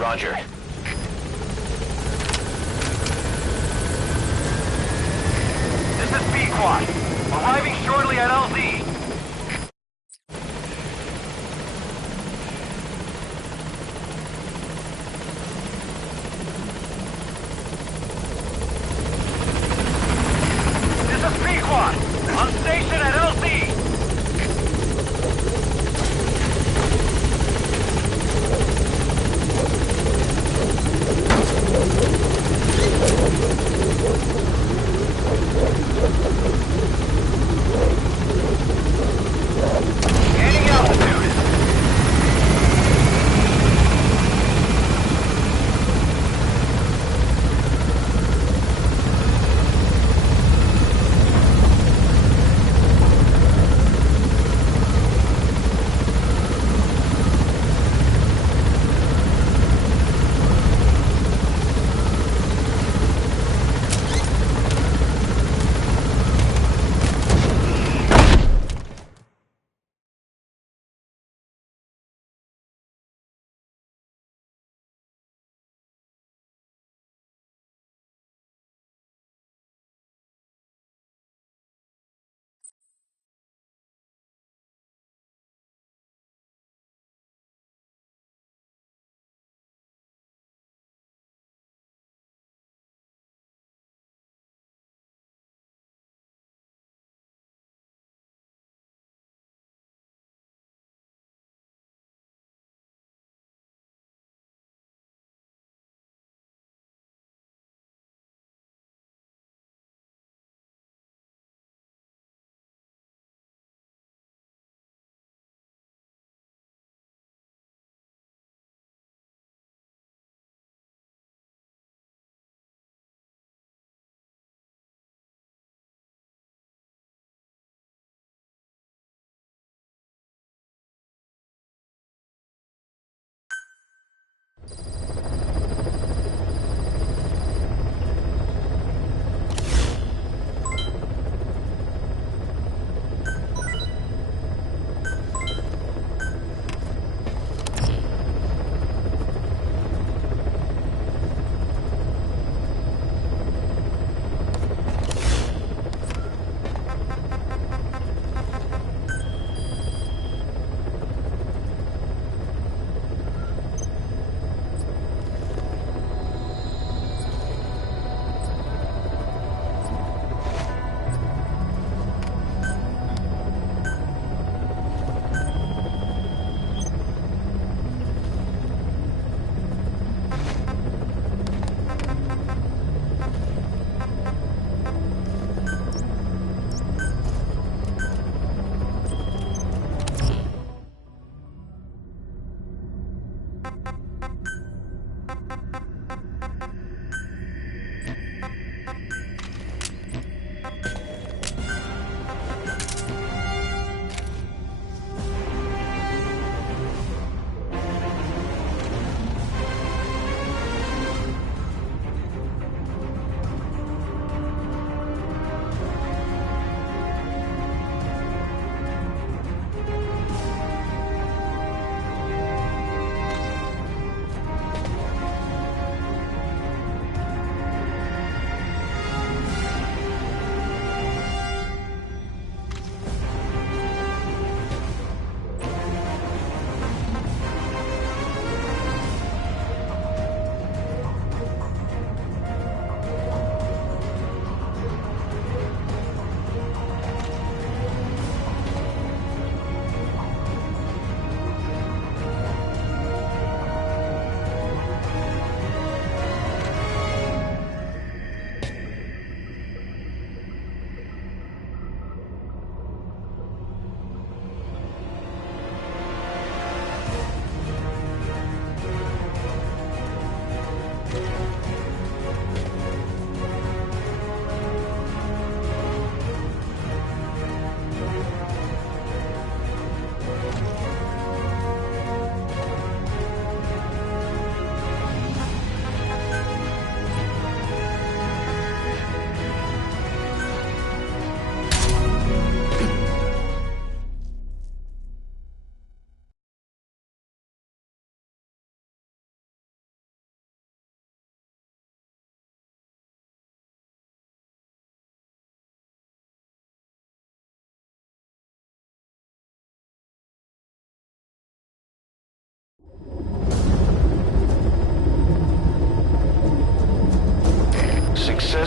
Roger. This is B-Quad. Arriving shortly at LZ. This is B-Quad. On station at LZ.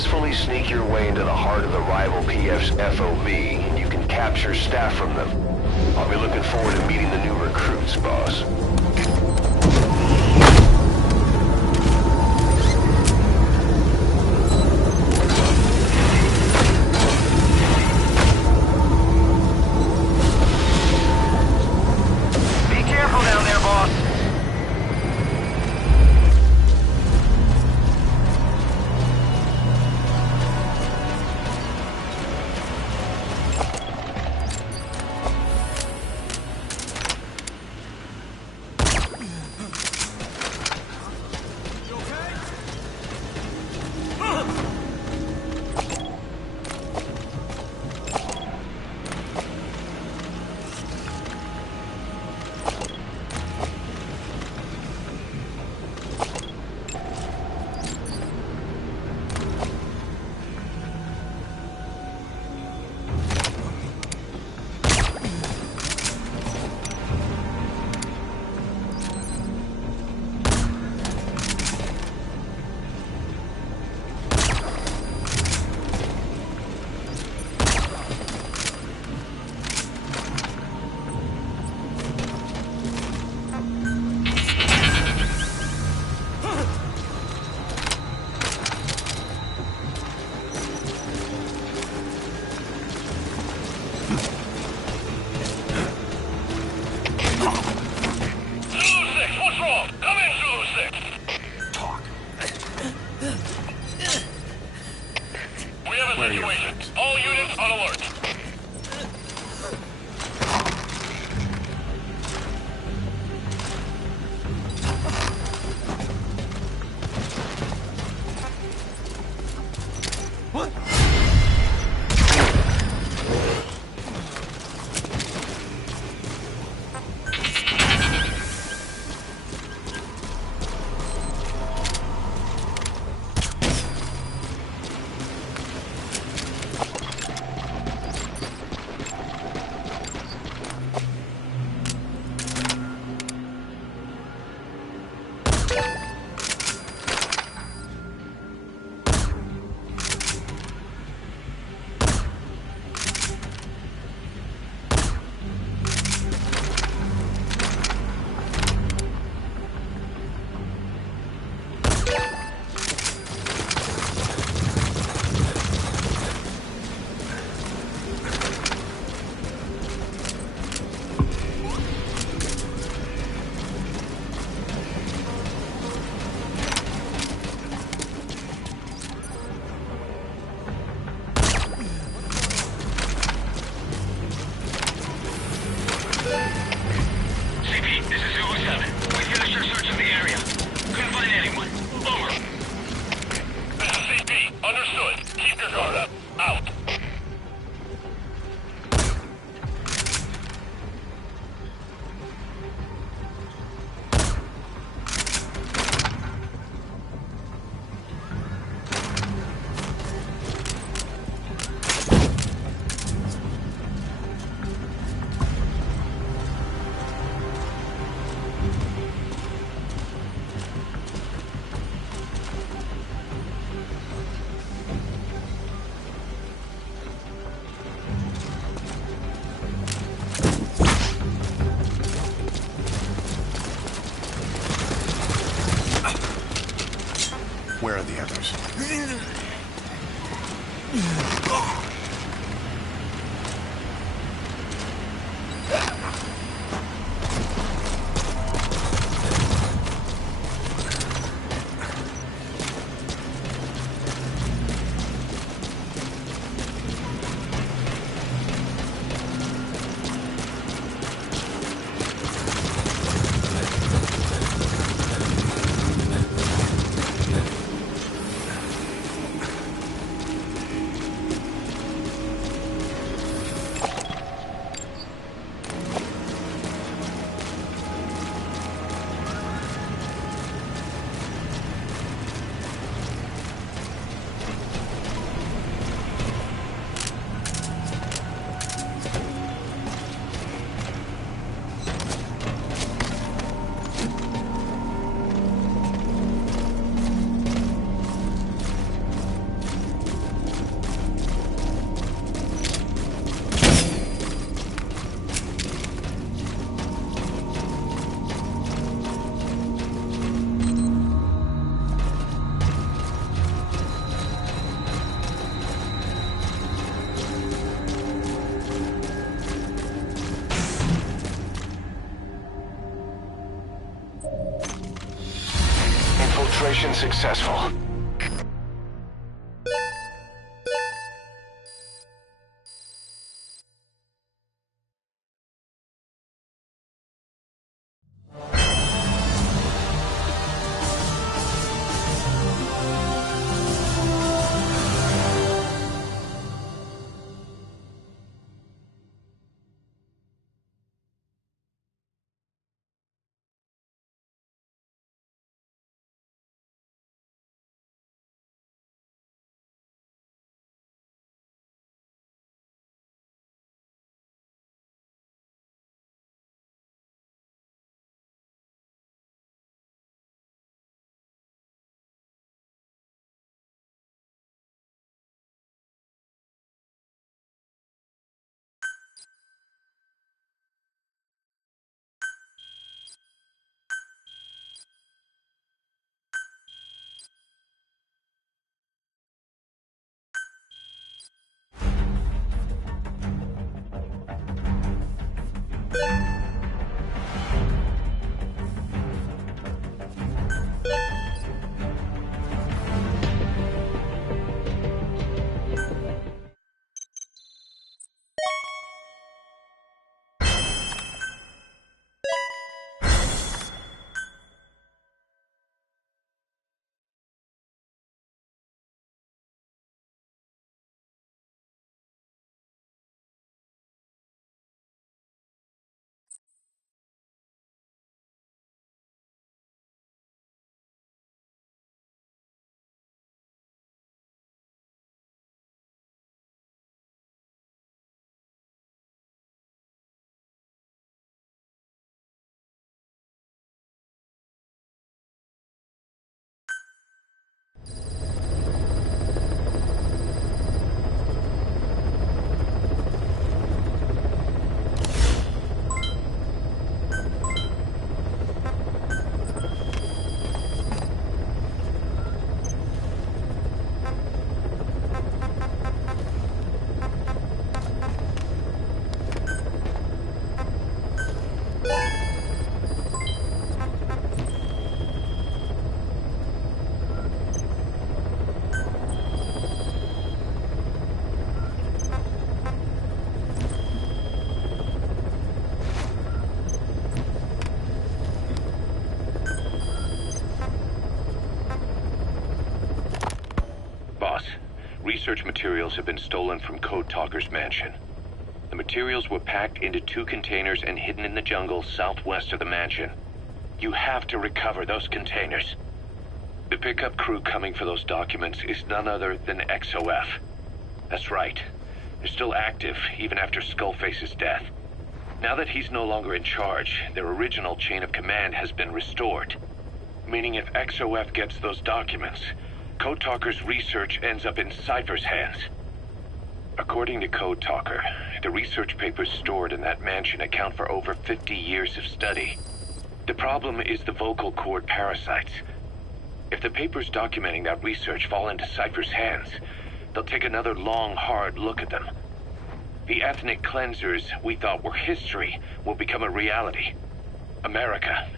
successfully sneak your way into the heart of the rival PF's FOB, and you can capture staff from them. I'll be looking forward to meeting the new recruits, boss. Where are the others? Infiltration successful. Research materials have been stolen from Code Talker's mansion. The materials were packed into 2 containers and hidden in the jungle southwest of the mansion. You have to recover those containers. The pickup crew coming for those documents is none other than XOF. That's right. They're still active, even after Skullface's death. Now that he's no longer in charge, their original chain of command has been restored. Meaning if XOF gets those documents, Code Talker's research ends up in Cypher's hands. According to Code Talker, the research papers stored in that mansion account for over 50 years of study. The problem is the vocal cord parasites. If the papers documenting that research fall into Cypher's hands, they'll take another long, hard look at them. The ethnic cleansers we thought were history will become a reality. America,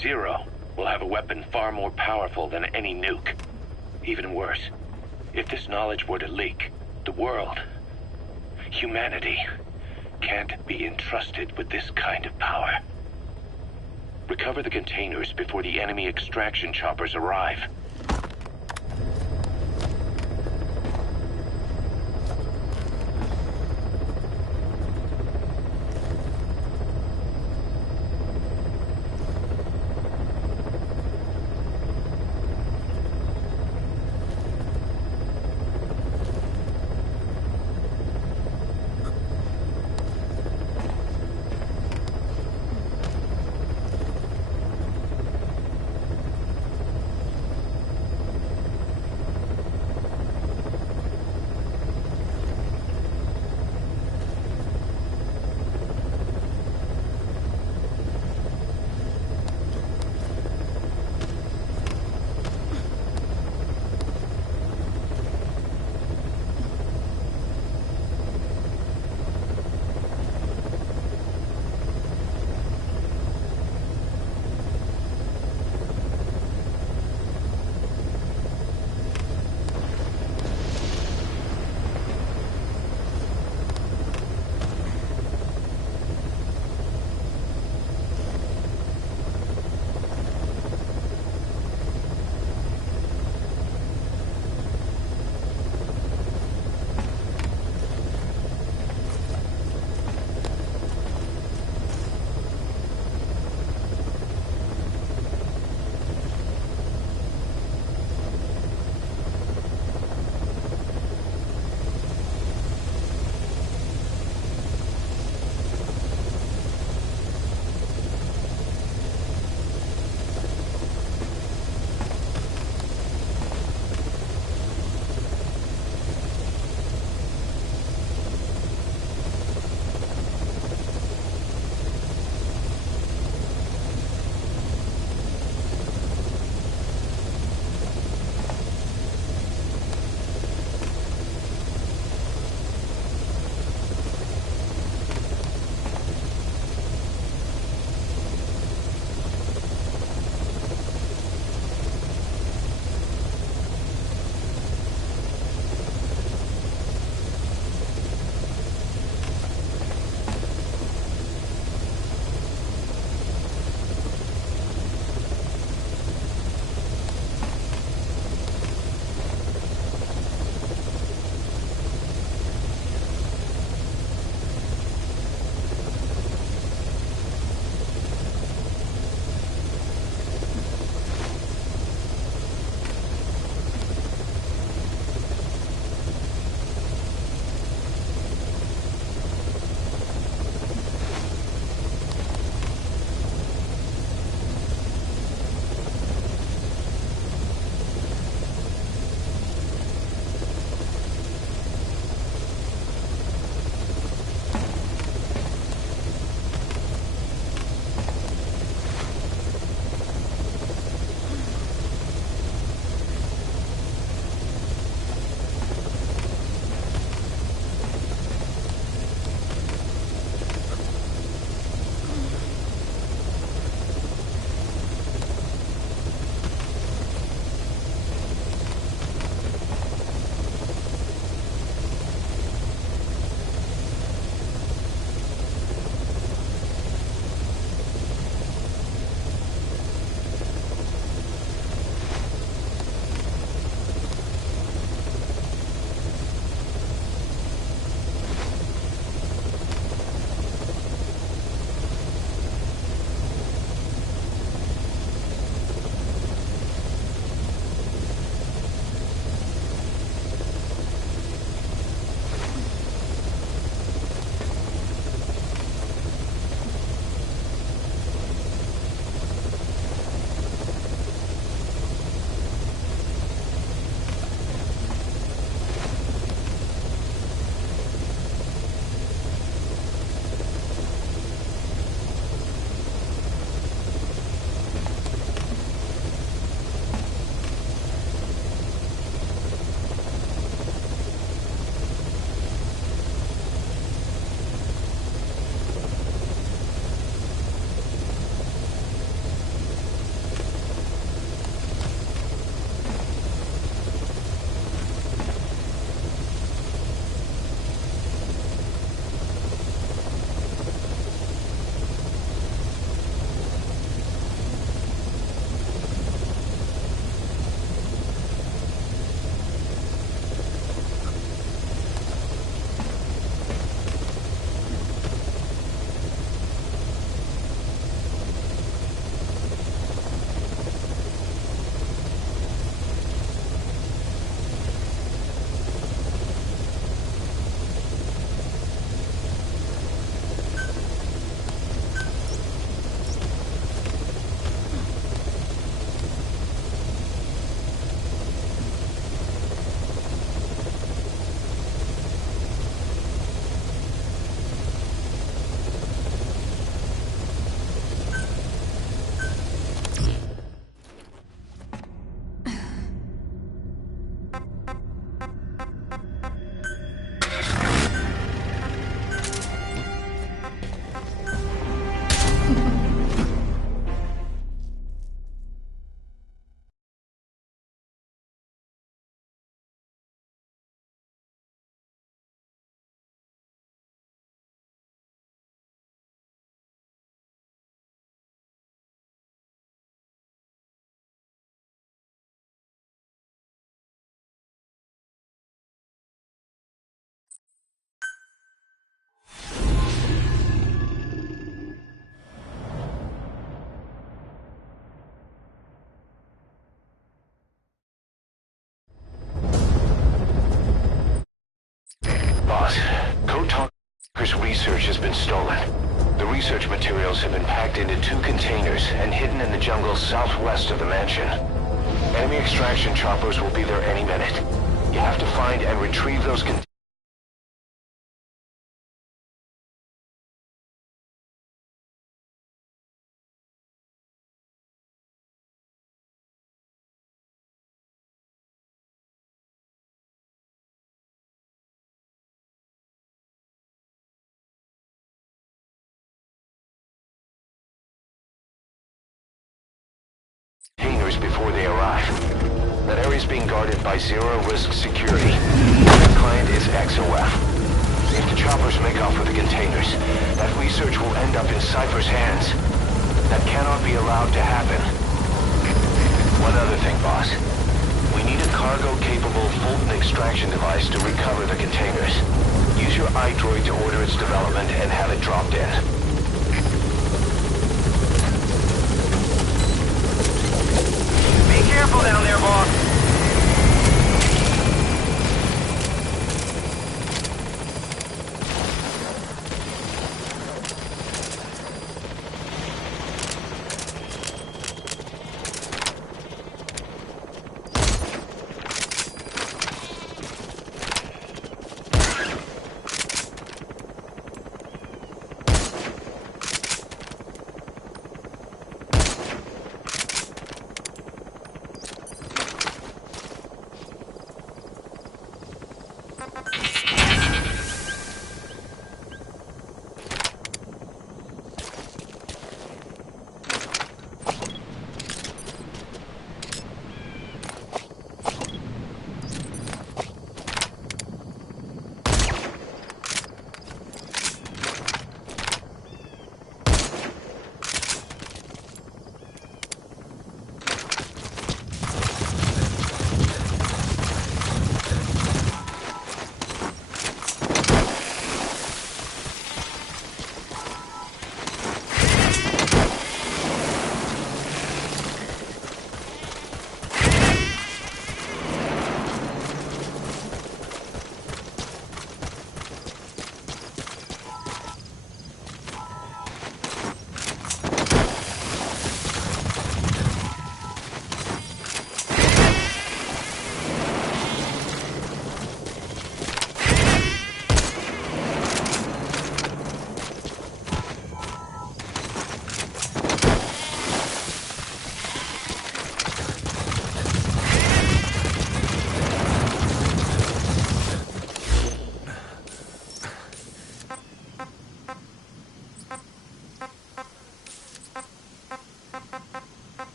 Zero, will have a weapon far more powerful than any nuke. Even worse, if this knowledge were to leak, the world, humanity, can't be entrusted with this kind of power. Recover the containers before the enemy extraction choppers arrive. Code Talker's research has been stolen. The research materials have been packed into 2 containers and hidden in the jungle southwest of the mansion. Enemy extraction choppers will be there any minute. You have to find and retrieve those containers. Before they arrive. That area is being guarded by zero-risk security. The client is XOF. If the choppers make off with the containers, that research will end up in Cypher's hands. That cannot be allowed to happen. One other thing, boss. We need a cargo-capable Fulton extraction device to recover the containers. Use your iDroid to order its development and have it dropped in. Careful down there, boss.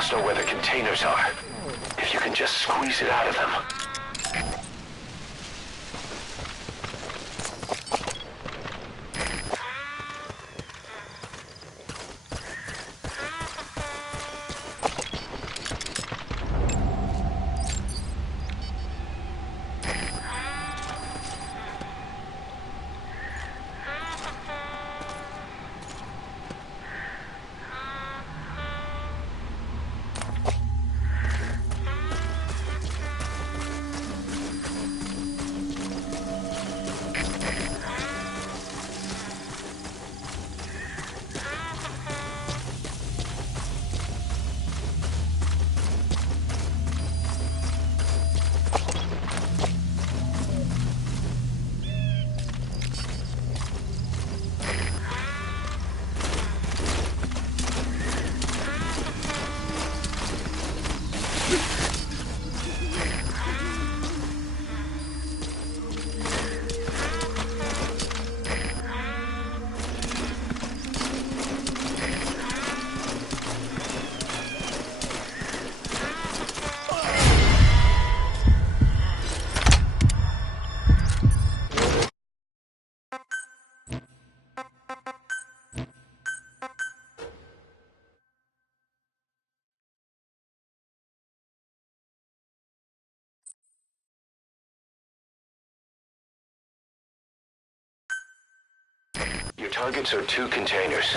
must know where the containers are. If you can just squeeze it out of them. Your targets are 2 containers.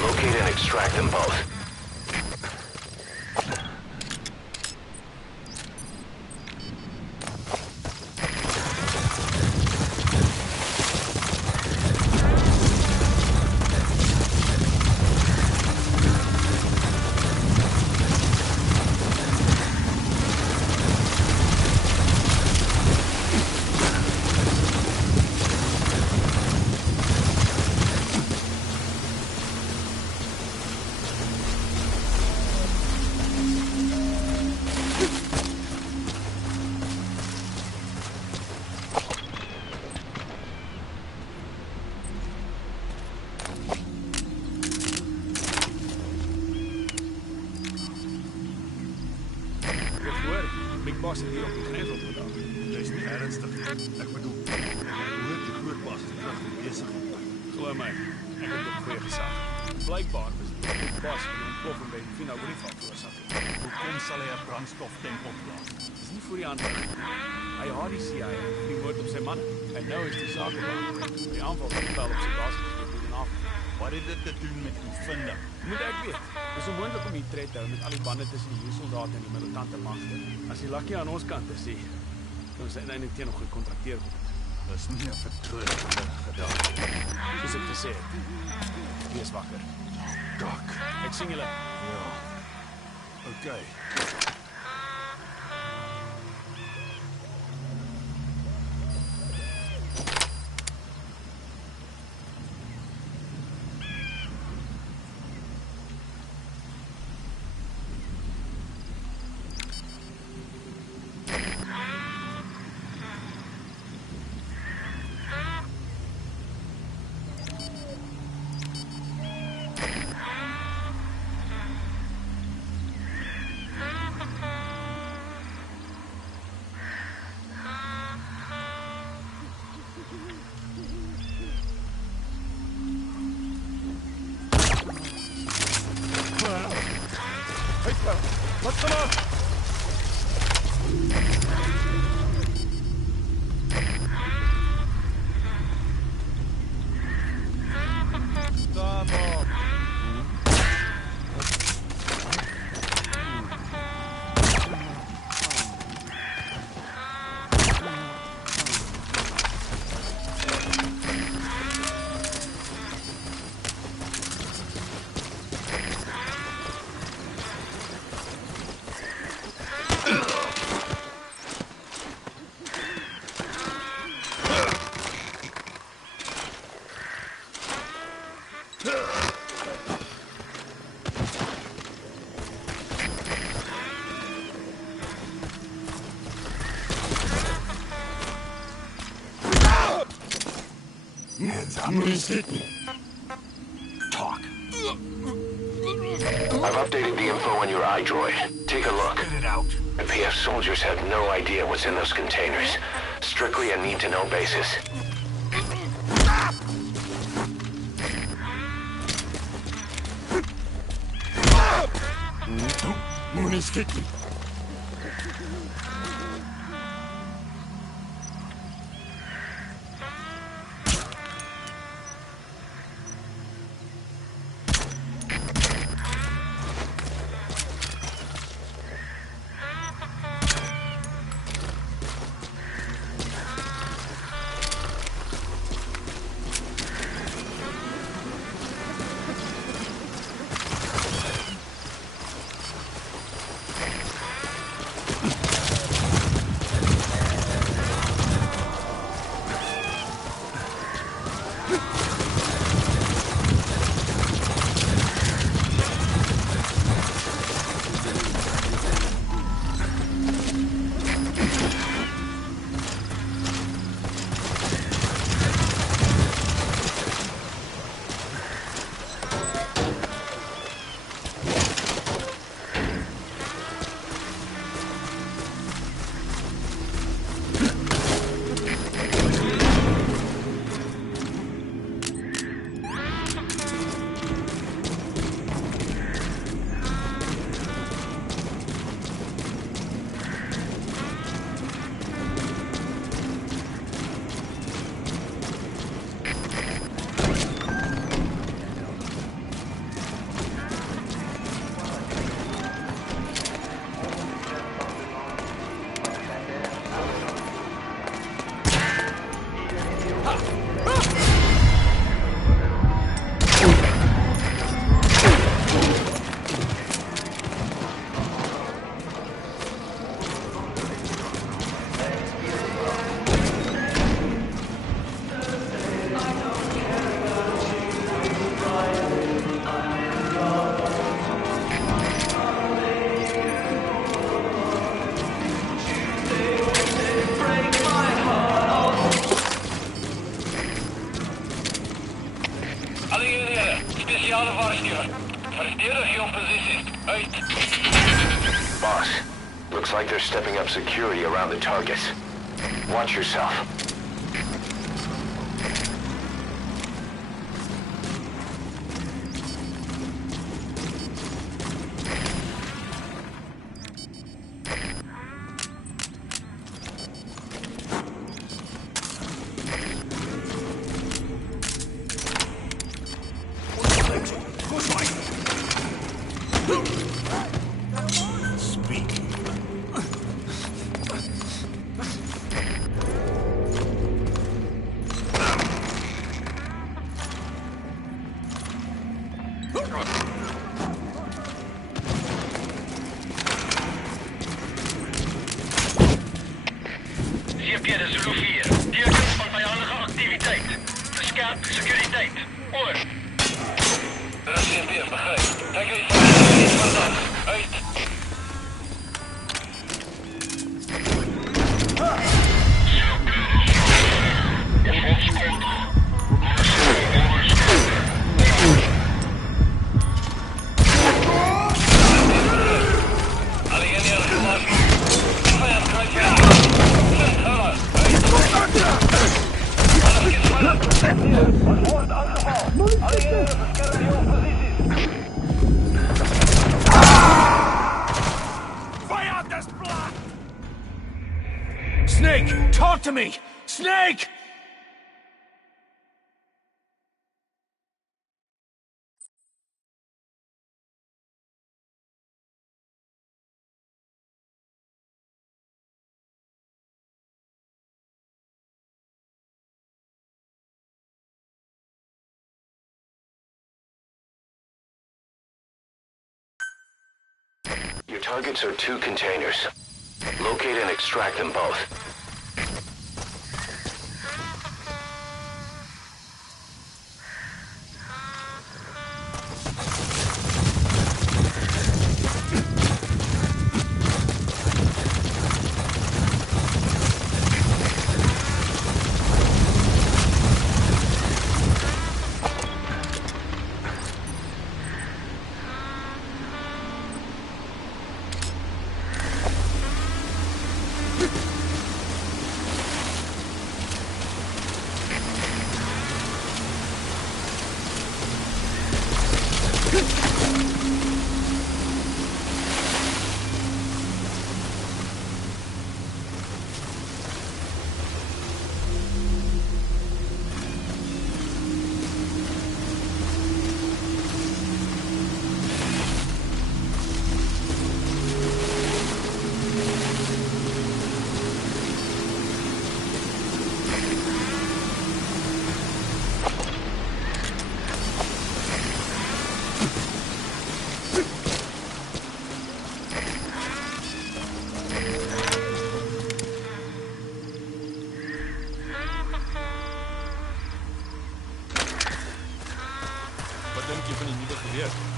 Locate and extract them both. Big Boss het hier op die grens opgedaan. Dis nie ernstig nie. Ek bedoel, hoor die groot baas is terug en besig om te... Glo my, ek het op goeie gesag. Blijkbaar was die Big Boss van die ontploffing by die Vina Briefval veroorsaak. Hoekom sal hy 'n brandstoftank opblaas? Dis nie voor die hand. Hy haat die CIA vir die moord op sy man. En nou is die saak gedaan. Die aanval het wel op sy baas gespeeld in af. Wat het dit te doen met die vinding? Moet ek weet. Dis onmoontlik om die tred te hou met al die bande tussen die huursoldaat en die militante magte. As die lakkie aan ons kant is, dan is hy eintlik teen nog gekontrakteer word. Dis nie 'n vertroostende gedagte. Soos ek gesê het. Wees wakker. Kak. Ek sien julle. Ja. Okay. Wat gaan aan? Staan op. Hands up. Talk. I've updated the info on your iDroid. Take a look. Get it out. The PF soldiers have no idea what's in those containers. Strictly a need-to-know basis. hier. Speciale waarschuwing. Verdedig jou posisie. Uit. Boss, looks like they're stepping up security around the targets. Watch yourself. Snake, talk to me! Snake! Your targets are 2 containers. Locate and extract them both.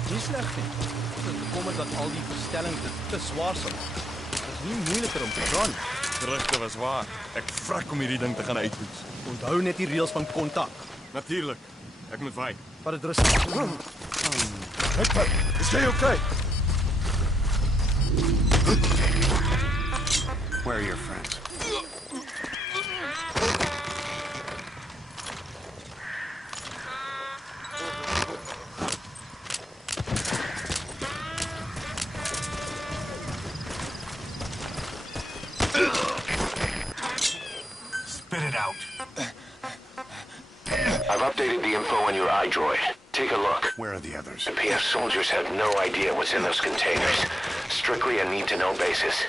Nie sleg nie. Ek het bekommer dat al die bestellings te swaar sal maak. Dit is nie moeiliker om te dra nie. Gerugte was waar. Ek vrak om hierdie ding te gaan uittoets. Onthou net die reëls van kontak. Natuurlik. Ek moet wy. Vat dit rustig. Is jy okay? Where are your friends? Spit it out. I've updated the info on your iDroid. Take a look. Where are the others? The PF soldiers have no idea what's in those containers. Strictly a need-to-know basis.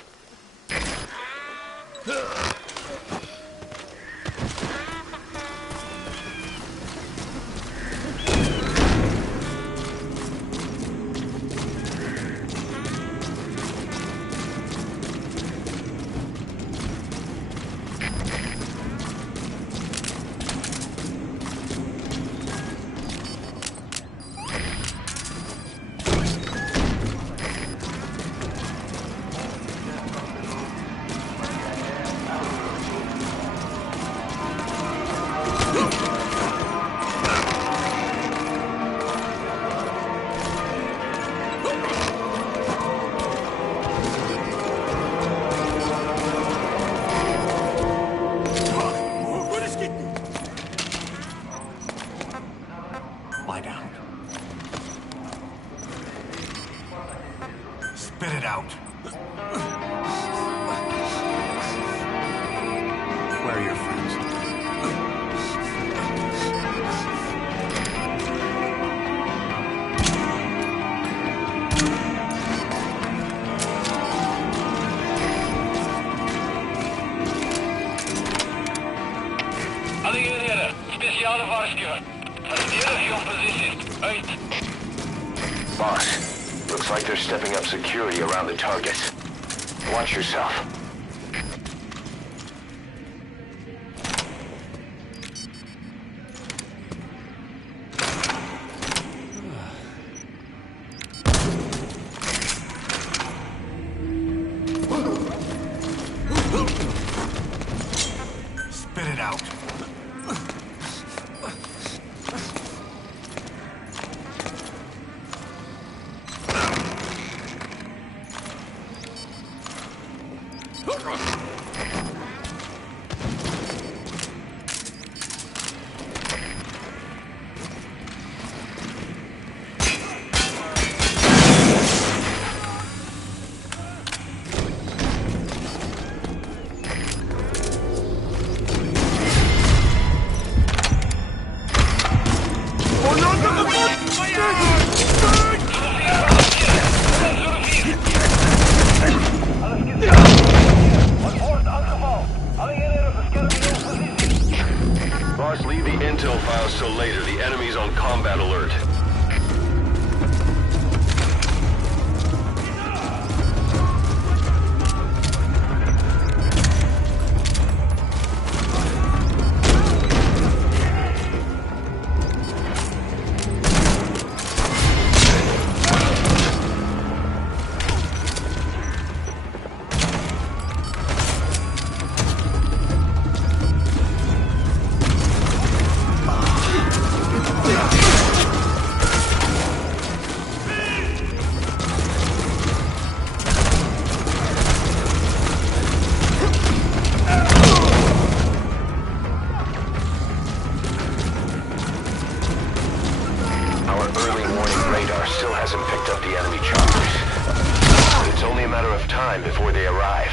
Lie down. Spit it out. Where are your friends? Alle eenhede, speciale waarschuwing. Verdedig your position. Uit. Boss, looks like they're stepping up security around the targets. Watch yourself. Spit it out. Boss, leave the intel files till later. The enemy's on combat alert. Hasn't picked up the enemy choppers. It's only a matter of time before they arrive.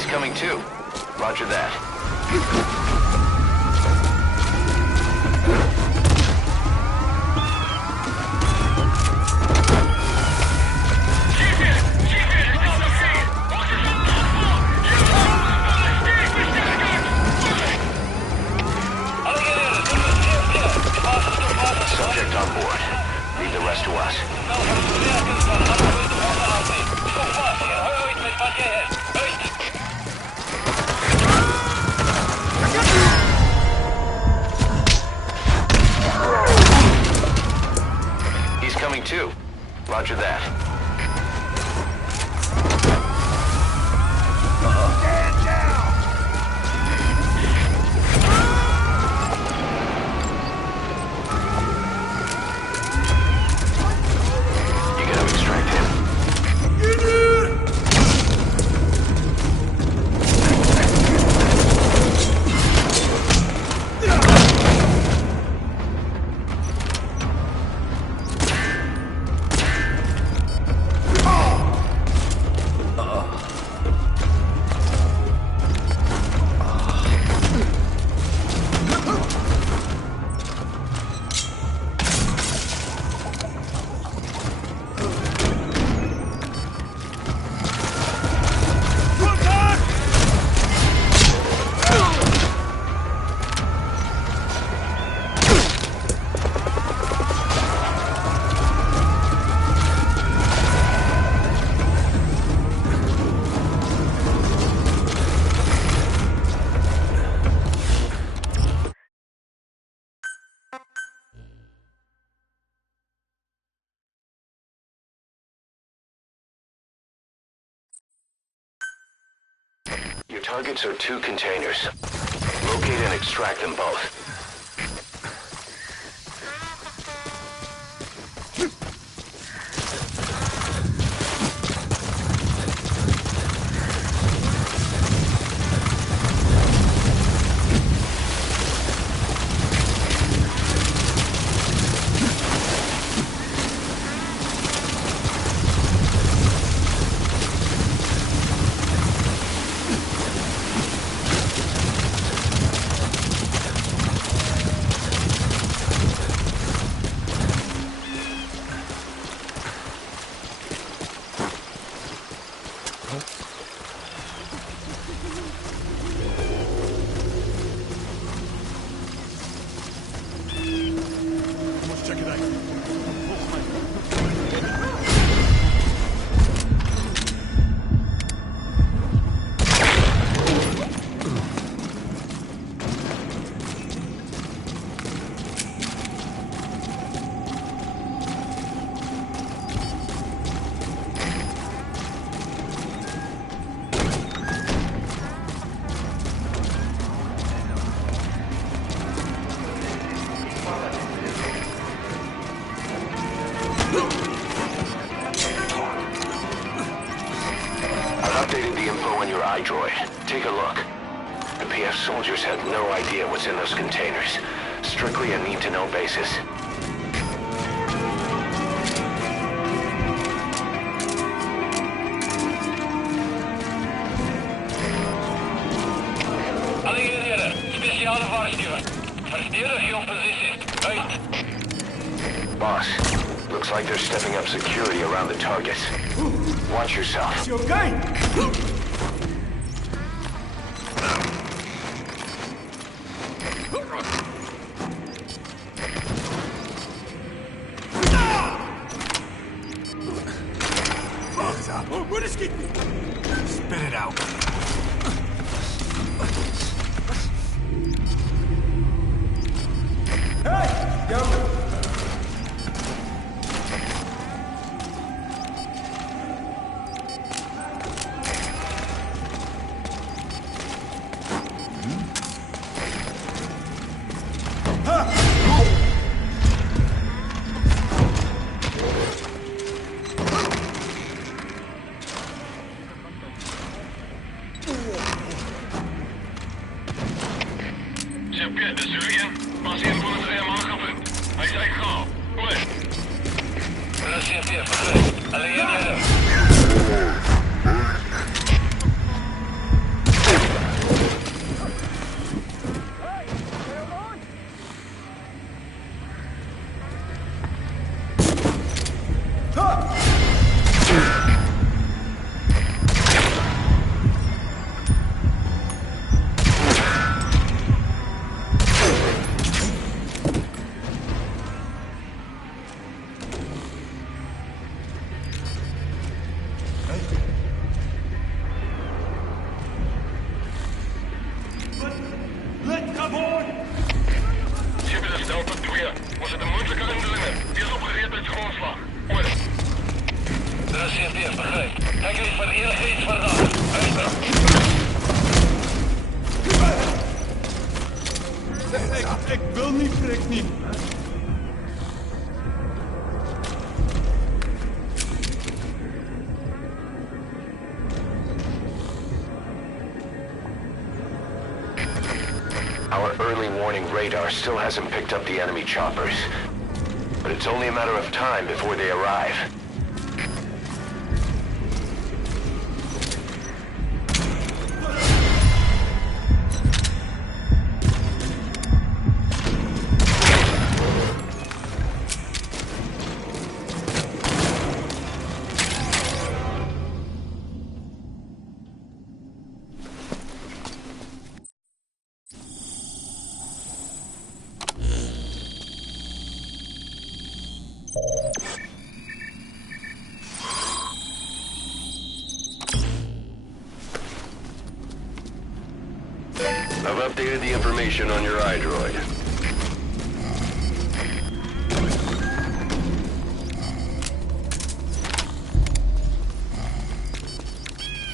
He's coming too. Roger that. Subject on board. Leave the rest to us. He's coming too. Roger that. Your targets are 2 containers. Locate and extract them both. Take a look. The PF soldiers have no idea what's in those containers. Strictly a need-to-know basis. Alligeerde, speciale waarschuwing. Verdedig je positie. Uit. Boss, looks like they're stepping up security around the targets. Watch yourself. You okay? Spit it out. Hey! Go! trek nie. Our early warning radar still hasn't picked up the enemy choppers. But it's only a matter of time before they arrive. I've updated the information on your iDroid.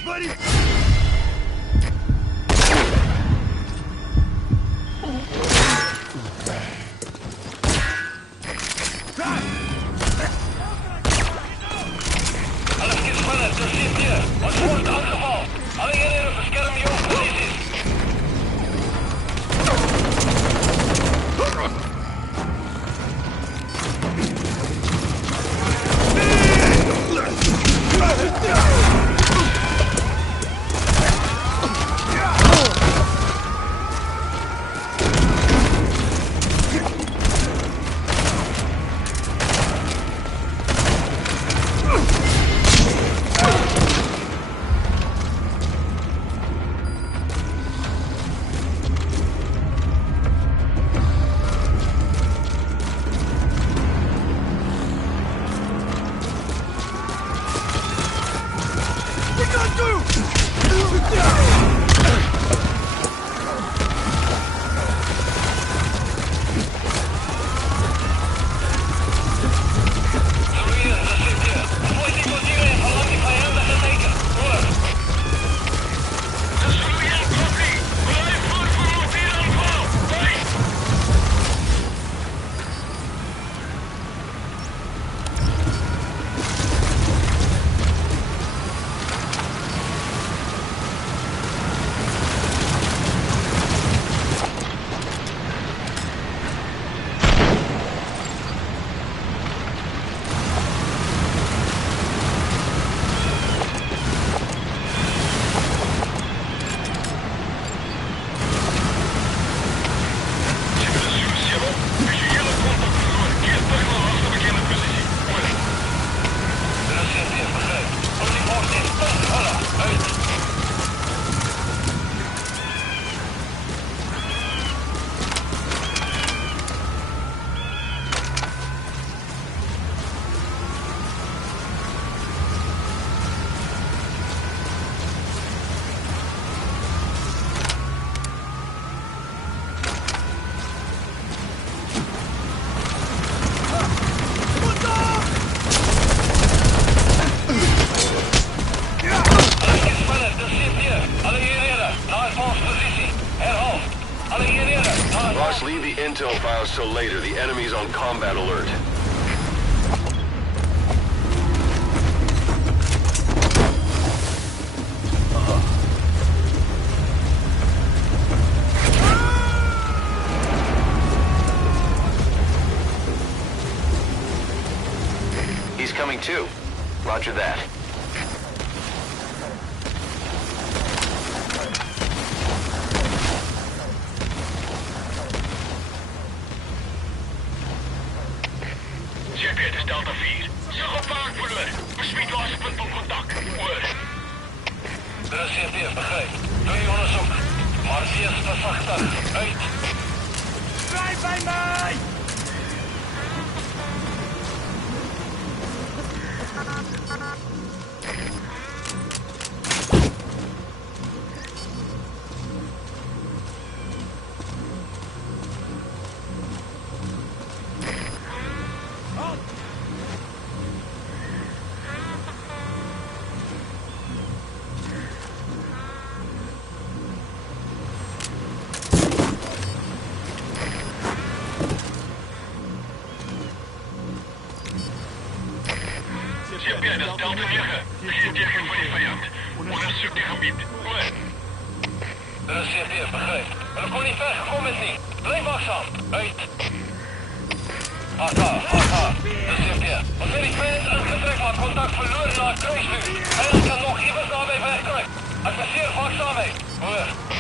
Buddy! Alles gespannen, das seht ihr. Ons wordt aangevallen. Alle eenheden beschermen jouw posities. Boss, leave the intel files till later. The enemy's on combat alert. He's coming too. Roger that. JP, dit is Delta 4. Zeg op waar verloor. Besmeet laatste punt van contact. Oor. Dit is CP, begrijp. Doe je onderzoek. Maar wees verzachtend. Uit. Blijf bij mij! Delta 9. Geen teken van die vijand. Onderzoek die gebied. Oor. Dit is CP, begrijp. Hulle kon nie ver gekom het nie. Bly waaksaam. Uit. Aha. Dis CP. Ons het die vijand ingetrek, maar kontak verloor na kruisvuur. Vijand kan nog iewers naby wegkruip. Adviseer waaksaamheid. Oor.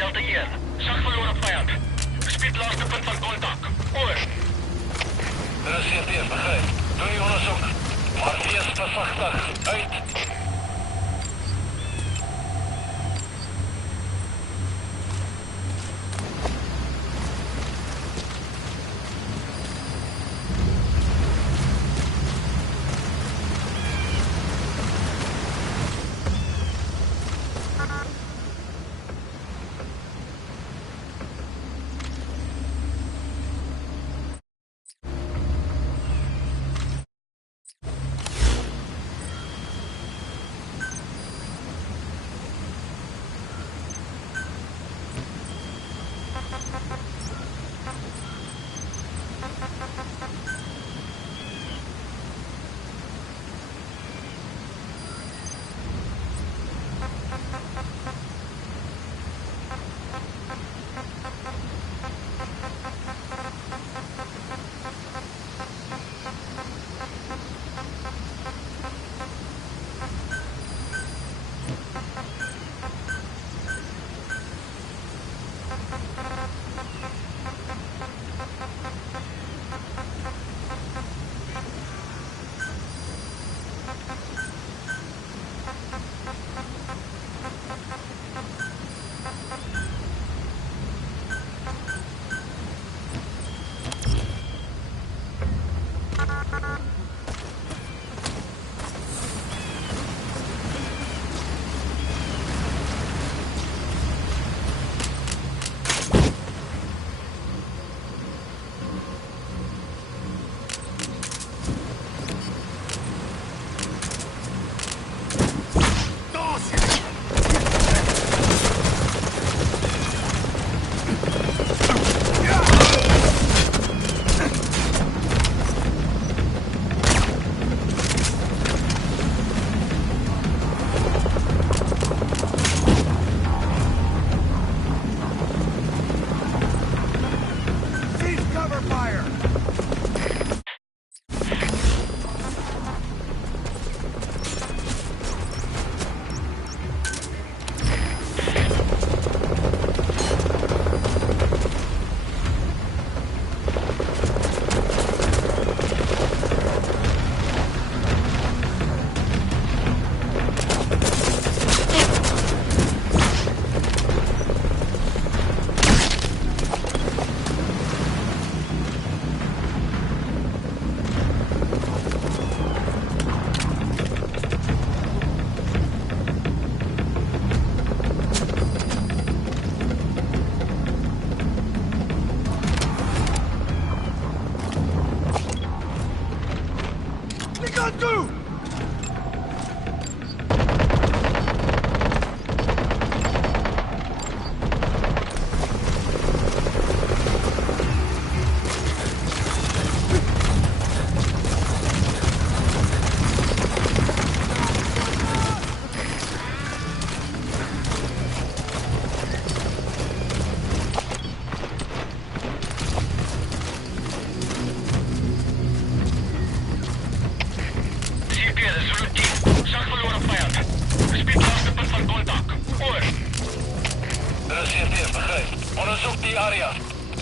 Delta 1. Zag verloren vijand. Gespied laatste punt van contact. Oor. Dit is CP, begrijp. Doe je onderzoek. Maar wees verzichtig. Uit.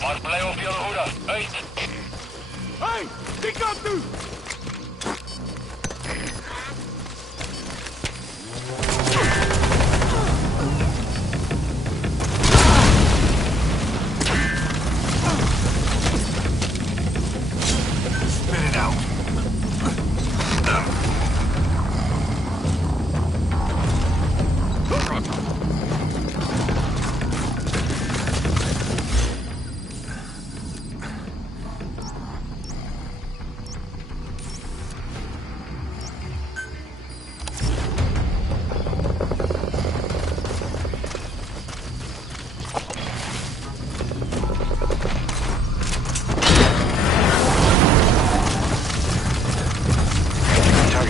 Maar bly op jou hoede. Uit. Hey, die kant toe. Spit it out.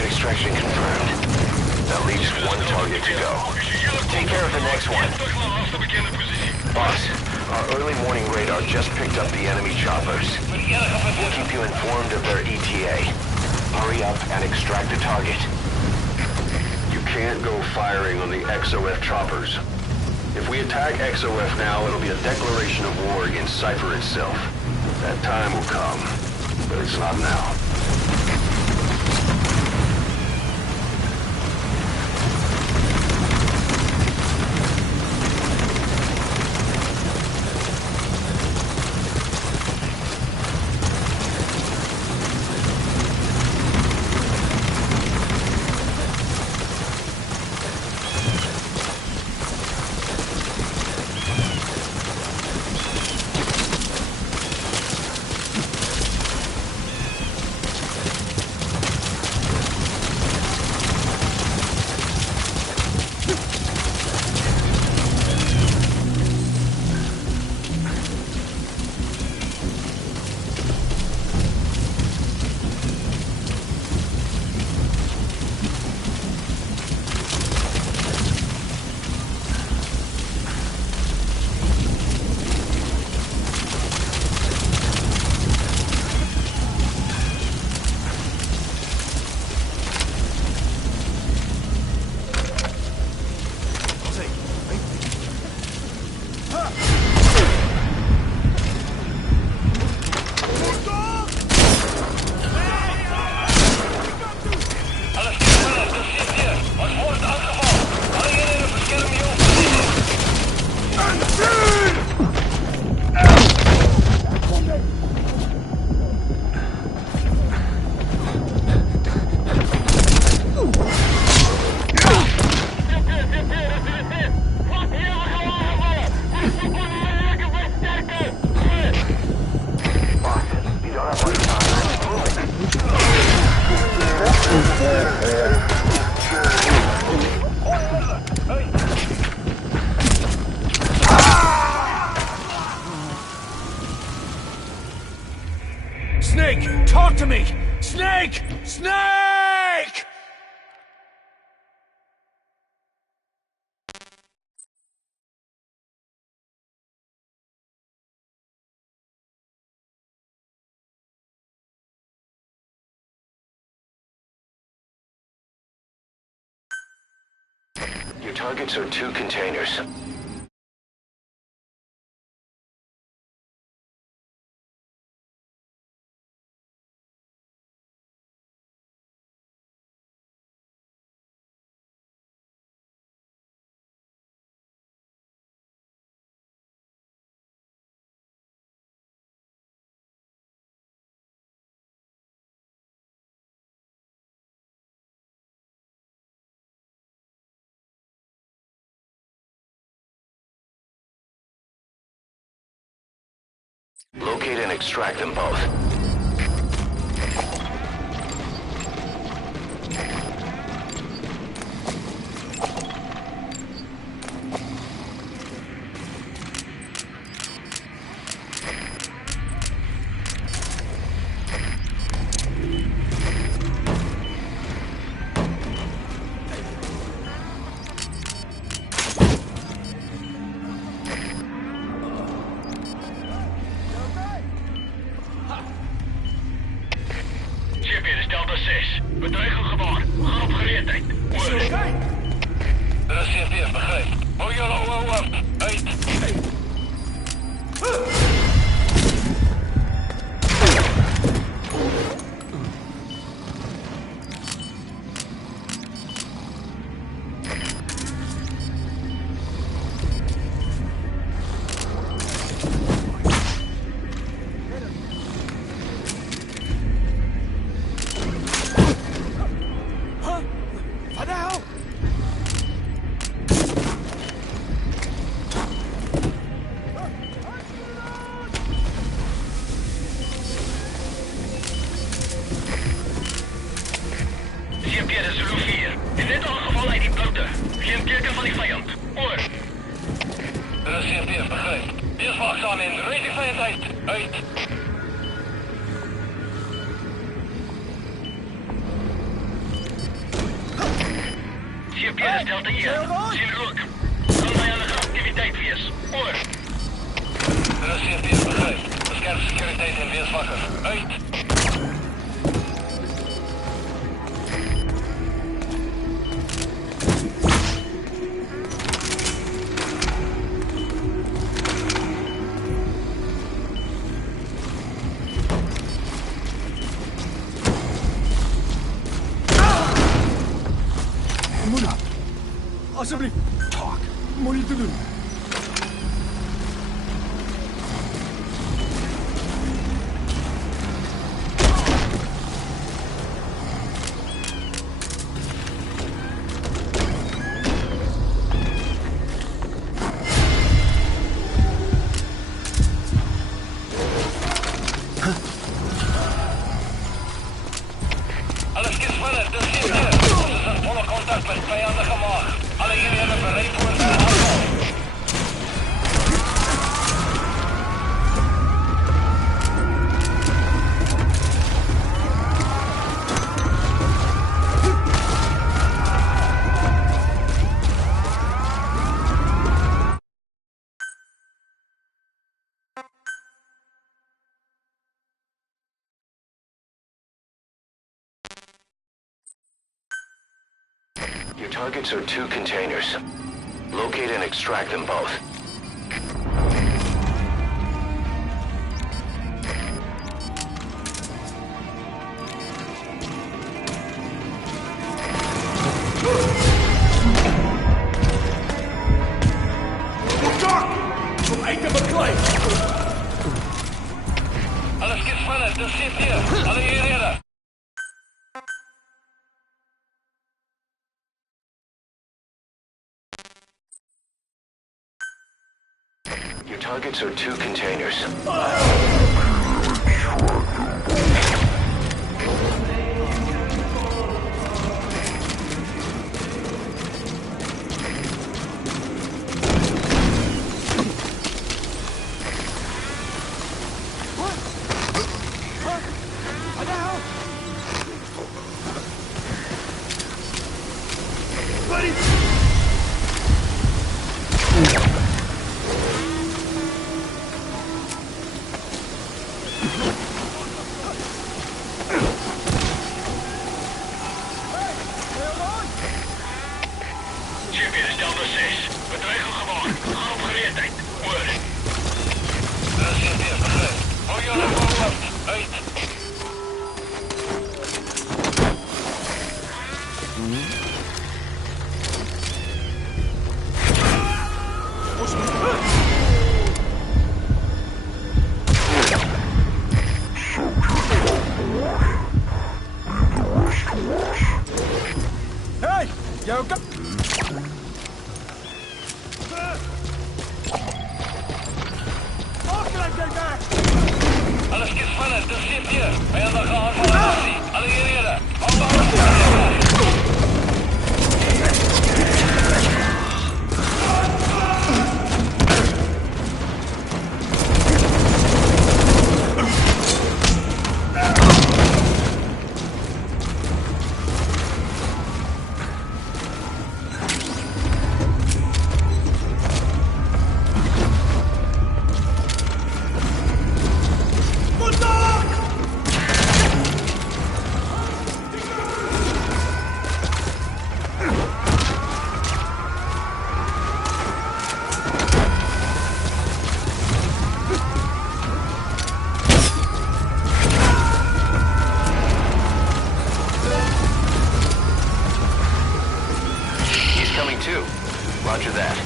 Extraction confirmed. That leaves one target to go. Take care of the next one. Boss, our early morning radar just picked up the enemy choppers. We'll keep you informed of their ETA. Hurry up and extract the target. You can't go firing on the XOF choppers. If we attack XOF now, it'll be a declaration of war against Cypher itself. That time will come, but it's not now. Snake! Talk to me! Snake! Snake! Your targets are 2 containers. Locate and extract them both. Dit is Delta 6. Bedreiging gewaar. Gaan op gereedheid. Oor. Er is CPF, begrijp. Hou jullie ogen op. Uit. Wat de hel? CP, dit is Zulu 4. In dit geval uit die blote. Geen teken van die vijand. Oor. Er is CP, begrijp. Wees waakzaam en rijd die vijand uit. Uit. CP is Delta hier. Sien rook. Kan vijandige activiteit wees. Oor. Er is CP, begrijp. Beskerm sekuriteit en wees wakker. Uit. Mona, alsjeblieft. Talk. Moenie te doen. Alles is verder, dus hier. Ons is in volle contact met vijandige maag. Alle eenheden bereid voor de aanval. Your targets are 2 containers. Locate and extract them both. Kom uit te beklei! Alles is verder, dus CP. Alle eenheden. Your targets are 2 containers. Jy okay? Alles skiet vinnig, dis CP. Vyandige aanval in aksie. Alle eenhede. Hou Roger that.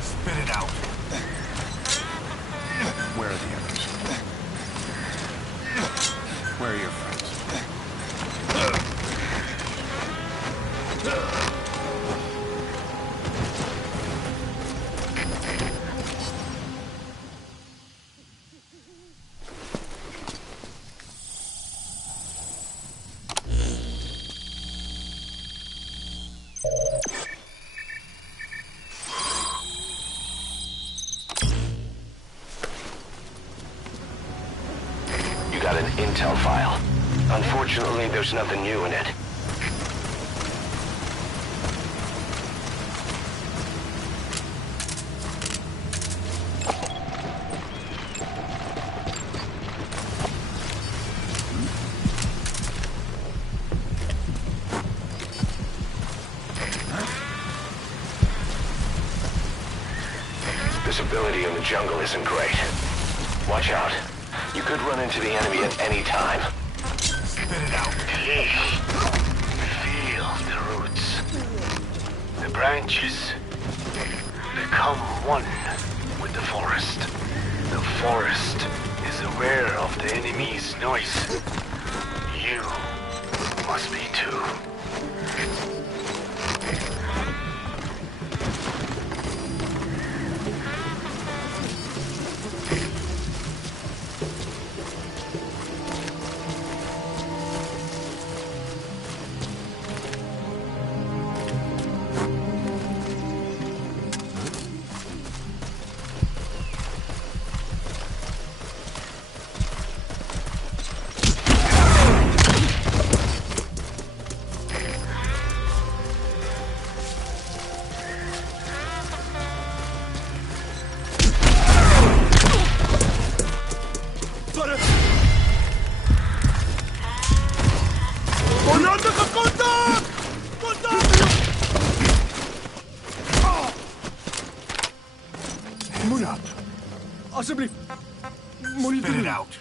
Spit it out. Where are the others? Where are your friends? Got an intel file. Unfortunately, there's nothing new in it. Visibility in the jungle isn't great. Watch out. You could run into the enemy at any time. Spit it out. Feel the roots. The branches become one with the forest. The forest is aware of the enemy's noise. You must be too. Oda, Asseblief. Moenie spit doen. it out.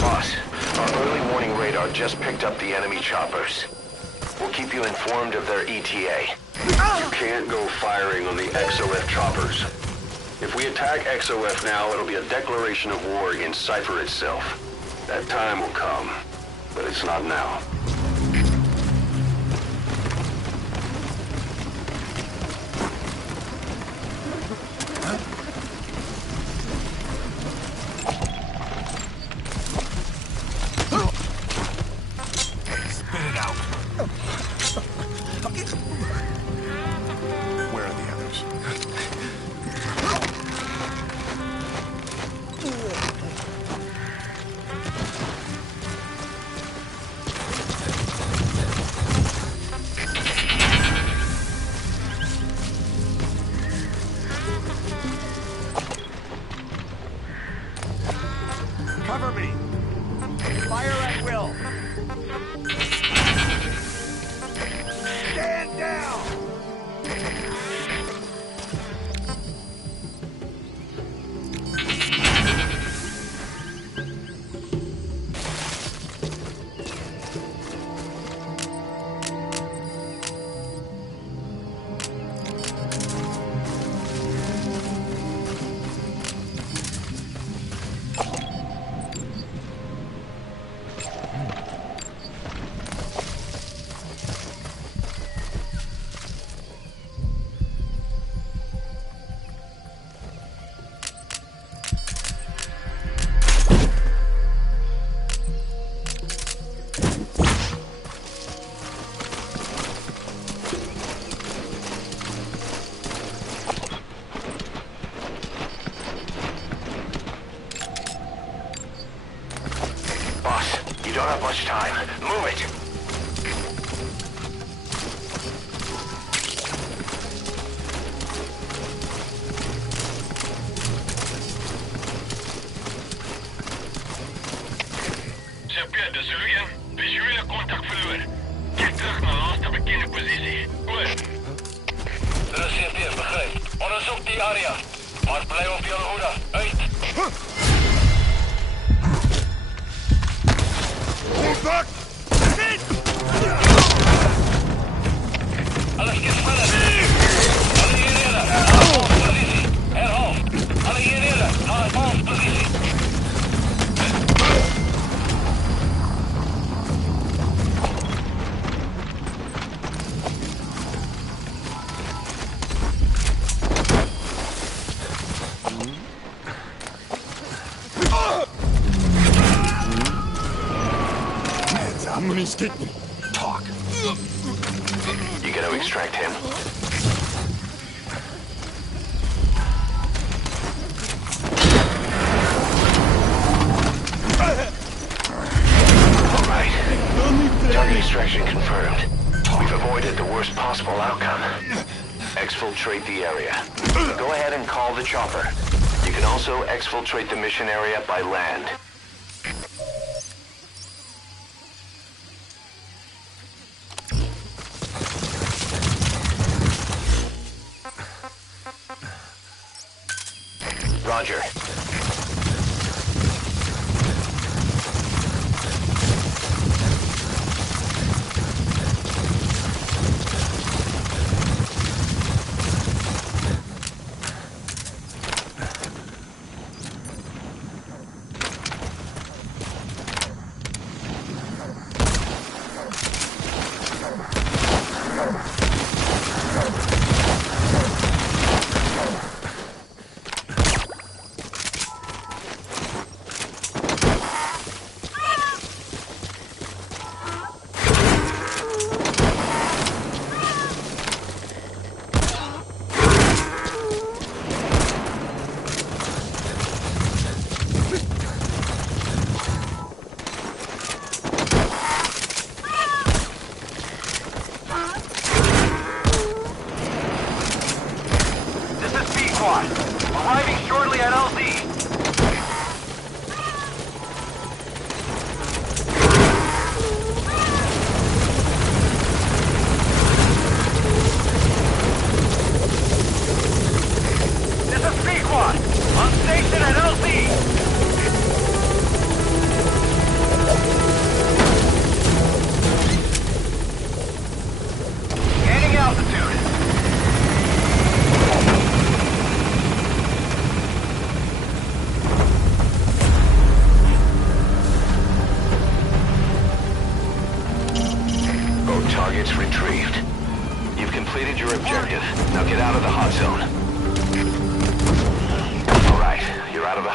Boss, our early warning radar just picked up the enemy choppers. We'll keep you informed of their ETA. You can't go firing on the XOF choppers. If we attack XOF now, it'll be a declaration of war against Cypher itself. That time will come, but it's not now. Spit it out. Where are the others? Cover me. Fire at will. Stand down. Boss, you don't have much time. Move it. Champion, dis Julian. Visuele kontak verloor. Keer terug na laaste bekende posisie. Oor. Dit is CP, begryp. Ondersoek die area. Maar bly op jou hoede. Uit. Hold back! Alles skiet verder. Alle hierhede. Half posisie. Herhaal. Alle hierhede. Half posisie. I'm gonna escape. Talk. You gotta extract him. All right. Target extraction confirmed. We've avoided the worst possible outcome. Exfiltrate the area. Go ahead and call the chopper. You can also exfiltrate the mission area by land. Roger.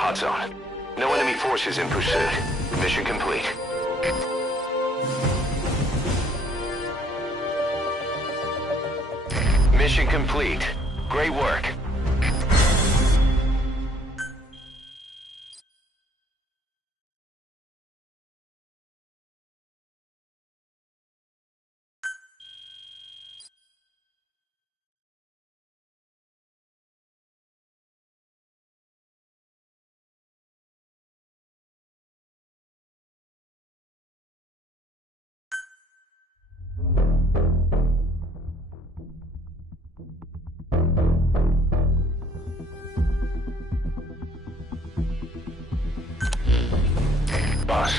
hot zone. No enemy forces in pursuit. Mission complete. Mission complete. Great work. Boss,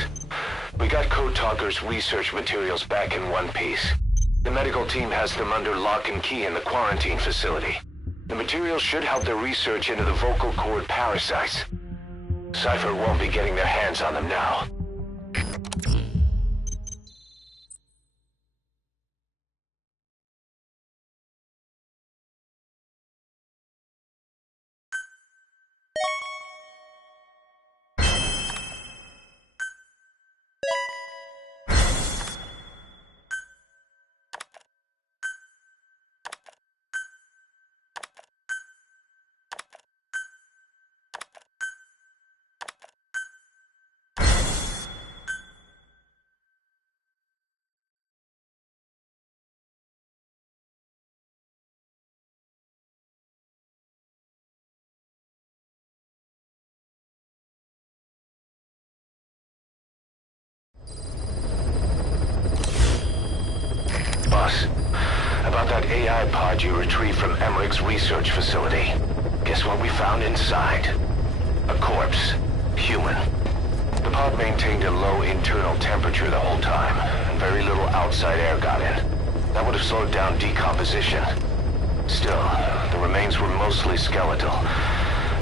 we got Code Talker's research materials back in one piece. The medical team has them under lock and key in the quarantine facility. The materials should help their research into the vocal cord parasites. Cypher won't be getting their hands on them now. Boss, about that AI pod you retrieved from Emmerich's research facility. Guess what we found inside? A corpse. Human. The pod maintained a low internal temperature the whole time, and very little outside air got in. That would have slowed down decomposition. Still, the remains were mostly skeletal.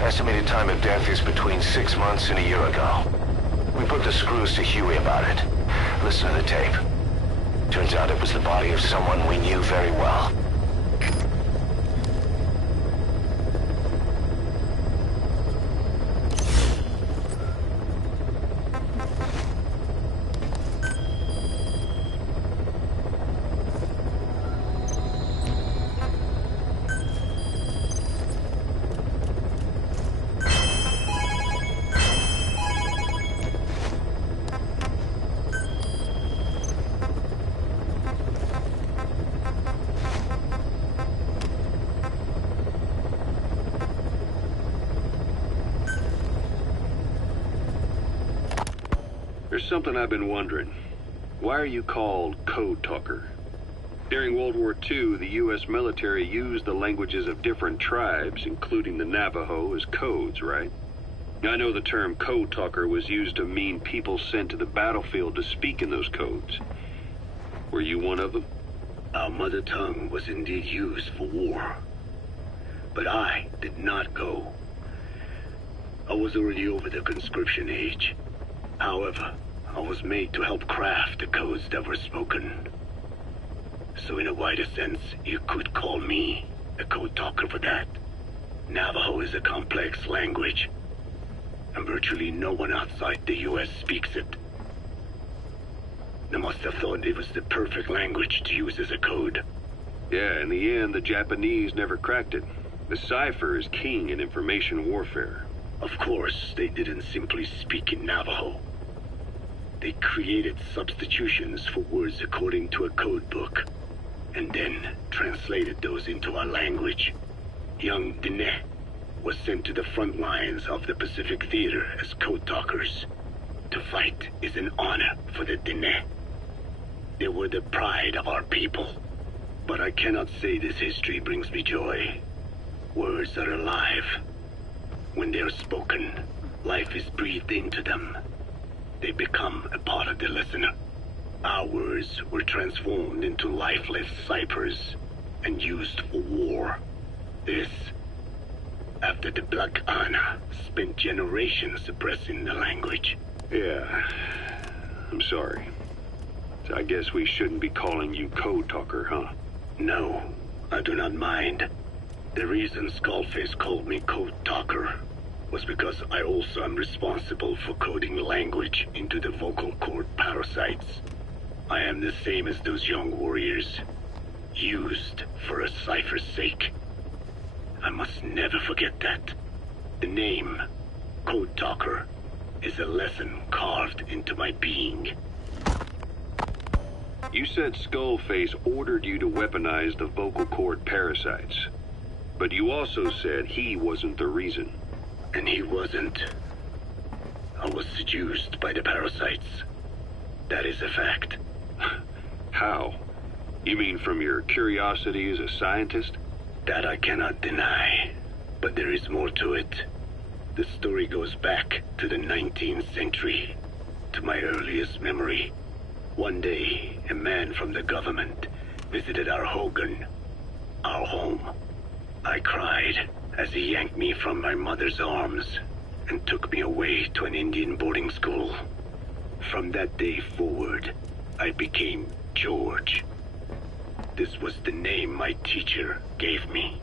Estimated time of death is between 6 months and a year ago. We put the screws to Huey about it. Listen to the tape. Turns out it was the body of someone we knew very well. There's something I've been wondering. Why are you called Code Talker? During World War II, the U.S. military used the languages of different tribes, including the Navajo, as codes, right? I know the term Code Talker was used to mean people sent to the battlefield to speak in those codes. Were you one of them? Our mother tongue was indeed used for war. But I did not go. I was already over the conscription age. However, I was made to help craft the codes that were spoken. So in a wider sense, you could call me a code talker for that. Navajo is a complex language, and virtually no one outside the US speaks it. They must have thought it was the perfect language to use as a code. Yeah, in the end, the Japanese never cracked it. The cipher is king in information warfare. Of course, they didn't simply speak in Navajo. They created substitutions for words according to a code book, and then translated those into our language. Young Diné was sent to the front lines of the Pacific Theater as code talkers. To fight is an honor for the Diné. They were the pride of our people. But I cannot say this history brings me joy. Words are alive. When they are spoken, life is breathed into them. They become a part of the listener. Our words were transformed into lifeless ciphers and used for war. This, after the Black Ana spent generations suppressing the language. Yeah, I'm sorry. So I guess we shouldn't be calling you Code Talker, huh? No, I do not mind. The reason Skullface called me Code Talker was because I also am responsible for coding language into the vocal cord parasites. I am the same as those young warriors, used for a cipher's sake. I must never forget that. The name, Code Talker, is a lesson carved into my being. You said Skullface ordered you to weaponize the vocal cord parasites. But you also said he wasn't the reason. And he wasn't. I was seduced by the parasites. That is a fact. How? You mean from your curiosity as a scientist? That I cannot deny. But there is more to it. The story goes back to the 19th century, to my earliest memory. One day, a man from the government visited our Hogan, our home. I cried as he yanked me from my mother's arms and took me away to an Indian boarding school. From that day forward, I became George. This was the name my teacher gave me.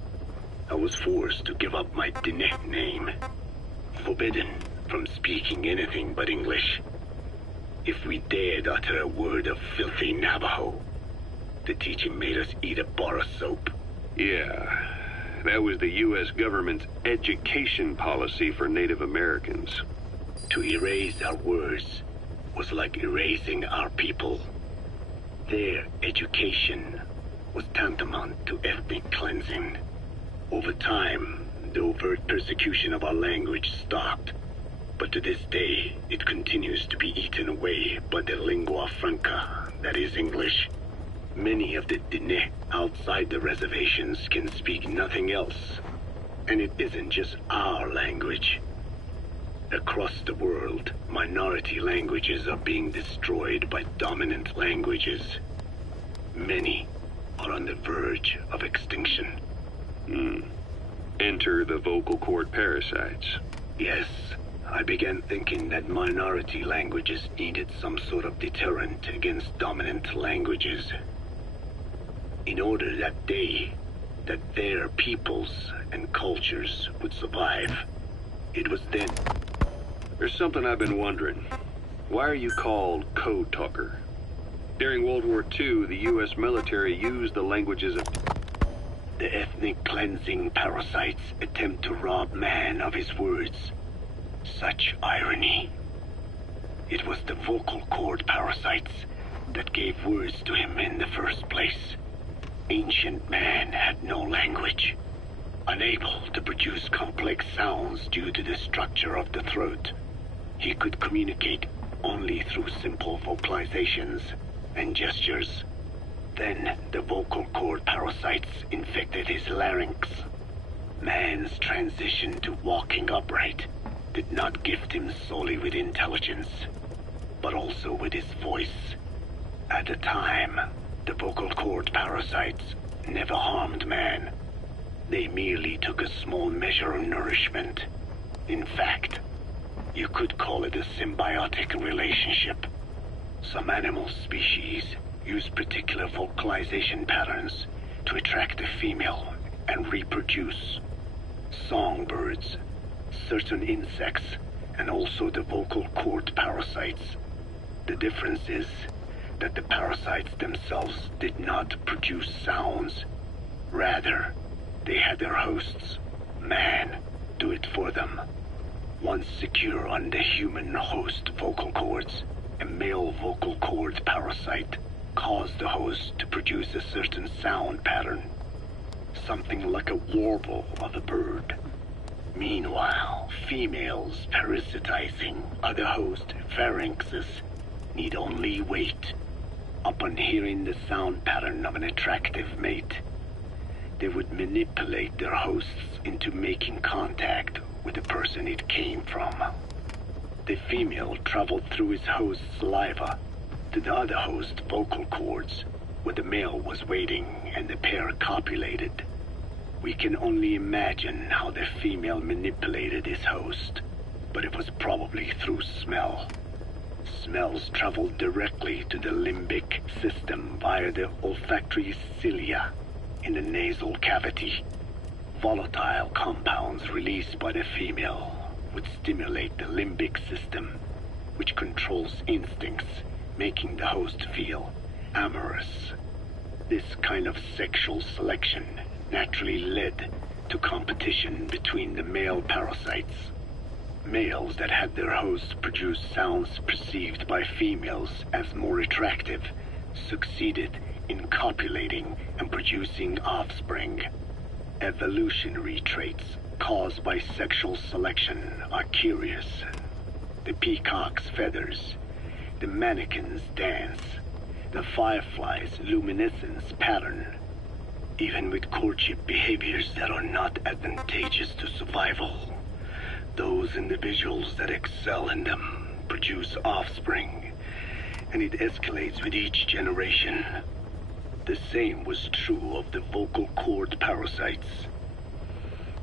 I was forced to give up my Diné name, forbidden from speaking anything but English. If we dared utter a word of filthy Navajo, the teacher made us eat a bar of soap. Yeah, that was the U.S. government's education policy for Native Americans. To erase our words was like erasing our people. Their education was tantamount to ethnic cleansing. Over time, the overt persecution of our language stopped. But to this day, it continues to be eaten away by the lingua franca, that is English. Many of the Diné outside the reservations can speak nothing else. And it isn't just our language. Across the world, minority languages are being destroyed by dominant languages. Many are on the verge of extinction. Enter the vocal cord parasites. Yes. I began thinking that minority languages needed some sort of deterrent against dominant languages. In order that their peoples and cultures would survive. It was then... There's something I've been wondering. Why are you called Code Talker? During World War II, the U.S. military used the languages of... The ethnic cleansing parasites attempt to rob man of his words. Such irony. It was the vocal cord parasites that gave words to him in the first place. Ancient man had no language, unable to produce complex sounds due to the structure of the throat. He could communicate only through simple vocalizations and gestures. Then the vocal cord parasites infected his larynx. Man's transition to walking upright did not gift him solely with intelligence, but also with his voice. At the time, the vocal cord parasites never harmed man. They merely took a small measure of nourishment. In fact, you could call it a symbiotic relationship. Some animal species use particular vocalization patterns to attract a female and reproduce. Songbirds, certain insects, and also the vocal cord parasites. The difference is that the parasites themselves did not produce sounds. Rather, they had their hosts, man, do it for them. Once secure on the human host vocal cords, a male vocal cord parasite caused the host to produce a certain sound pattern, something like a warble of a bird. Meanwhile, females parasitizing other host pharynxes need only wait. Upon hearing the sound pattern of an attractive mate, they would manipulate their hosts into making contact with the person it came from. The female traveled through his host's saliva to the other host's vocal cords, where the male was waiting, and the pair copulated. We can only imagine how the female manipulated his host, but it was probably through smell. Smells traveled directly to the limbic system via the olfactory cilia in the nasal cavity. Volatile compounds released by the female would stimulate the limbic system, which controls instincts, making the host feel amorous. This kind of sexual selection naturally led to competition between the male parasites. Males that had their hosts produce sounds perceived by females as more attractive succeeded in copulating and producing offspring. Evolutionary traits caused by sexual selection are curious. The peacock's feathers, the mannequin's dance, the firefly's luminescence pattern. Even with courtship behaviors that are not advantageous to survival, those individuals that excel in them produce offspring, and it escalates with each generation. The same was true of the vocal cord parasites.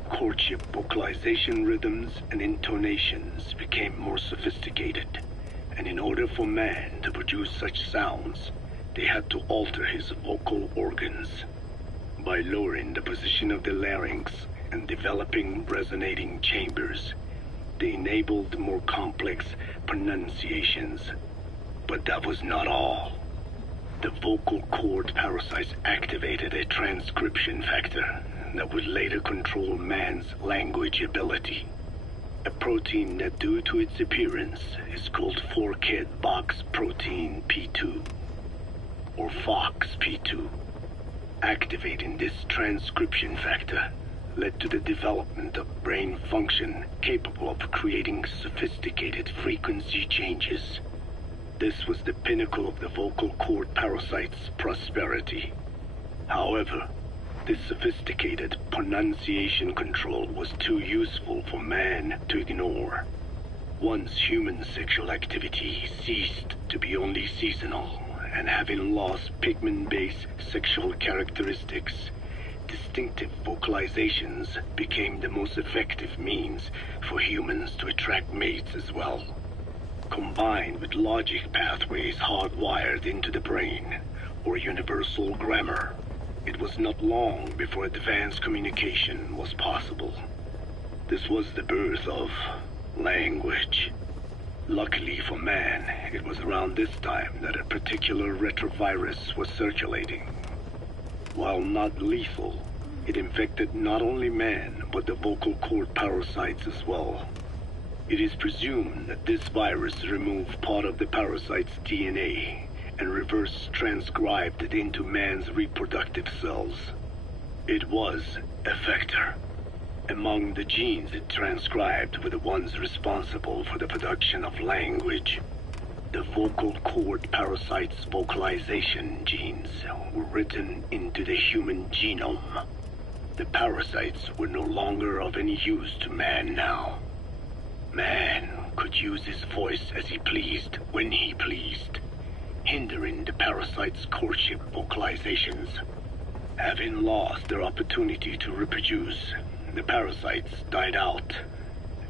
Courtship vocalization rhythms and intonations became more sophisticated, and in order for man to produce such sounds, they had to alter his vocal organs. By lowering the position of the larynx and developing resonating chambers, they enabled more complex pronunciations. But that was not all. The vocal cord parasites activated a transcription factor that would later control man's language ability. A protein that, due to its appearance, is called forkhead box protein P2, or FOXP2. Activating this transcription factor led to the development of brain function capable of creating sophisticated frequency changes. This was the pinnacle of the vocal cord parasite's prosperity. However, this sophisticated pronunciation control was too useful for man to ignore. Once human sexual activity ceased to be only seasonal, and having lost pigment-based sexual characteristics, distinctive vocalizations became the most effective means for humans to attract mates as well. Combined with logic pathways hardwired into the brain, or universal grammar, it was not long before advanced communication was possible. This was the birth of language. Luckily for man, it was around this time that a particular retrovirus was circulating. While not lethal, it infected not only man, but the vocal cord parasites as well. It is presumed that this virus removed part of the parasite's DNA and reverse transcribed it into man's reproductive cells. It was a vector. Among the genes it transcribed were the ones responsible for the production of language. The vocal cord parasite's vocalization genes were written into the human genome. The parasites were no longer of any use to man now. Man could use his voice as he pleased when he pleased, hindering the parasite's courtship vocalizations. Having lost their opportunity to reproduce, the parasites died out,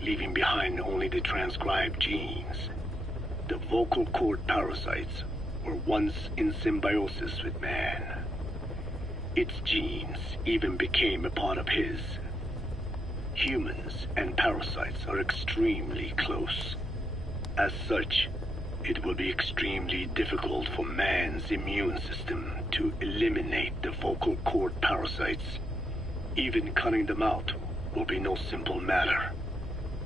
leaving behind only the transcribed genes. The vocal cord parasites were once in symbiosis with man. Its genes even became a part of his. Humans and parasites are extremely close. As such, it will be extremely difficult for man's immune system to eliminate the vocal cord parasites. Even cutting them out will be no simple matter,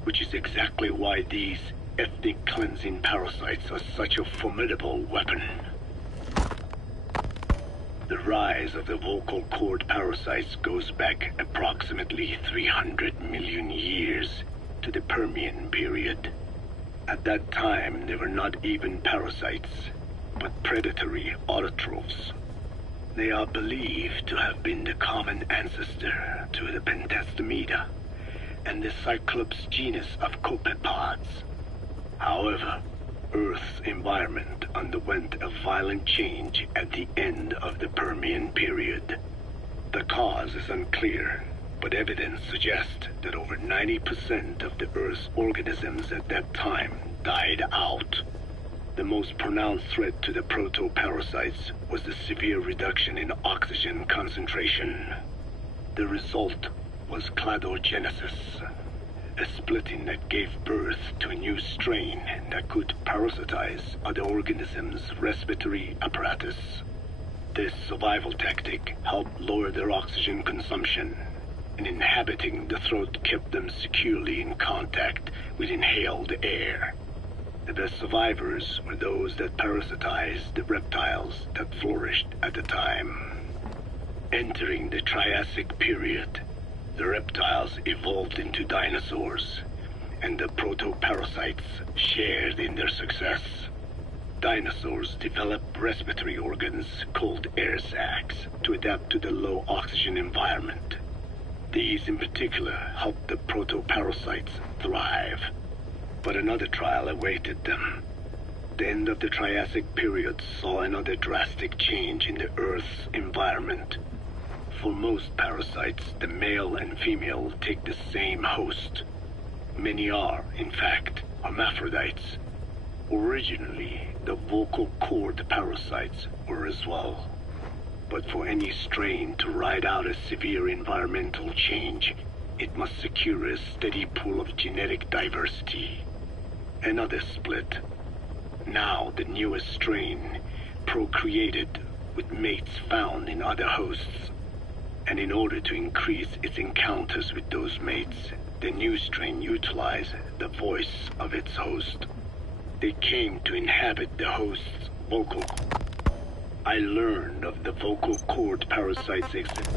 which is exactly why these ethnic cleansing parasites are such a formidable weapon. The rise of the vocal cord parasites goes back approximately 300 million years to the Permian period. At that time, they were not even parasites, but predatory autotrophs. They are believed to have been the common ancestor to the Pentastomida and the Cyclops genus of copepods. However, Earth's environment underwent a violent change at the end of the Permian period. The cause is unclear, but evidence suggests that over 90% of the Earth's organisms at that time died out. The most pronounced threat to the proto-parasites was the severe reduction in oxygen concentration. The result was cladogenesis, a splitting that gave birth to a new strain that could parasitize other organisms' respiratory apparatus. This survival tactic helped lower their oxygen consumption, and inhabiting the throat kept them securely in contact with inhaled air. The best survivors were those that parasitized the reptiles that flourished at the time. Entering the Triassic period, the reptiles evolved into dinosaurs, and the proto-parasites shared in their success. Dinosaurs developed respiratory organs called air sacs to adapt to the low oxygen environment. These in particular helped the proto-parasites thrive. But another trial awaited them. The end of the Triassic period saw another drastic change in the Earth's environment. For most parasites, the male and female take the same host. Many are, in fact, hermaphrodites. Originally, the vocal cord parasites were as well. But for any strain to ride out a severe environmental change, it must secure a steady pool of genetic diversity. Another split. Now the newest strain procreated with mates found in other hosts. And in order to increase its encounters with those mates, the new strain utilized the voice of its host. They came to inhabit the host's vocal. I learned of the vocal cord parasites exist.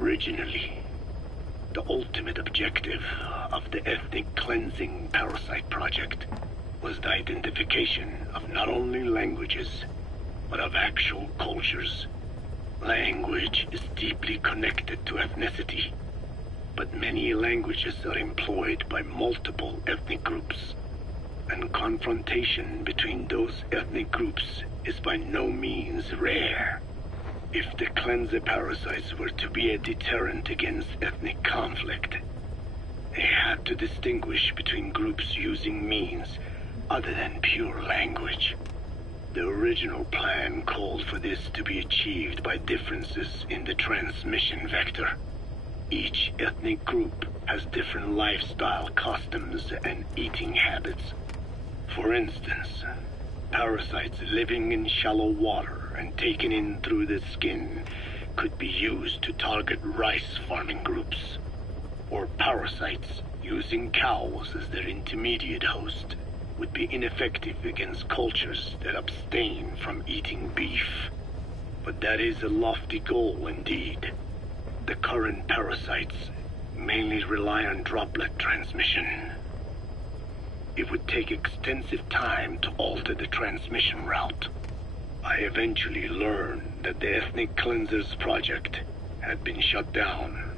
Originally, the ultimate objective of the ethnic cleansing parasite project was the identification of not only languages, but of actual cultures. Language is deeply connected to ethnicity, but many languages are employed by multiple ethnic groups, and confrontation between those ethnic groups is by no means rare. If the cleanser parasites were to be a deterrent against ethnic conflict, they had to distinguish between groups using means other than pure language. The original plan called for this to be achieved by differences in the transmission vector. Each ethnic group has different lifestyle customs and eating habits. For instance, parasites living in shallow water and taken in through the skin could be used to target rice farming groups, or parasites using cows as their intermediate host would be ineffective against cultures that abstain from eating beef. But that is a lofty goal indeed. The current parasites mainly rely on droplet transmission. It would take extensive time to alter the transmission route. I eventually learned that the Ethnic Cleansers project had been shut down.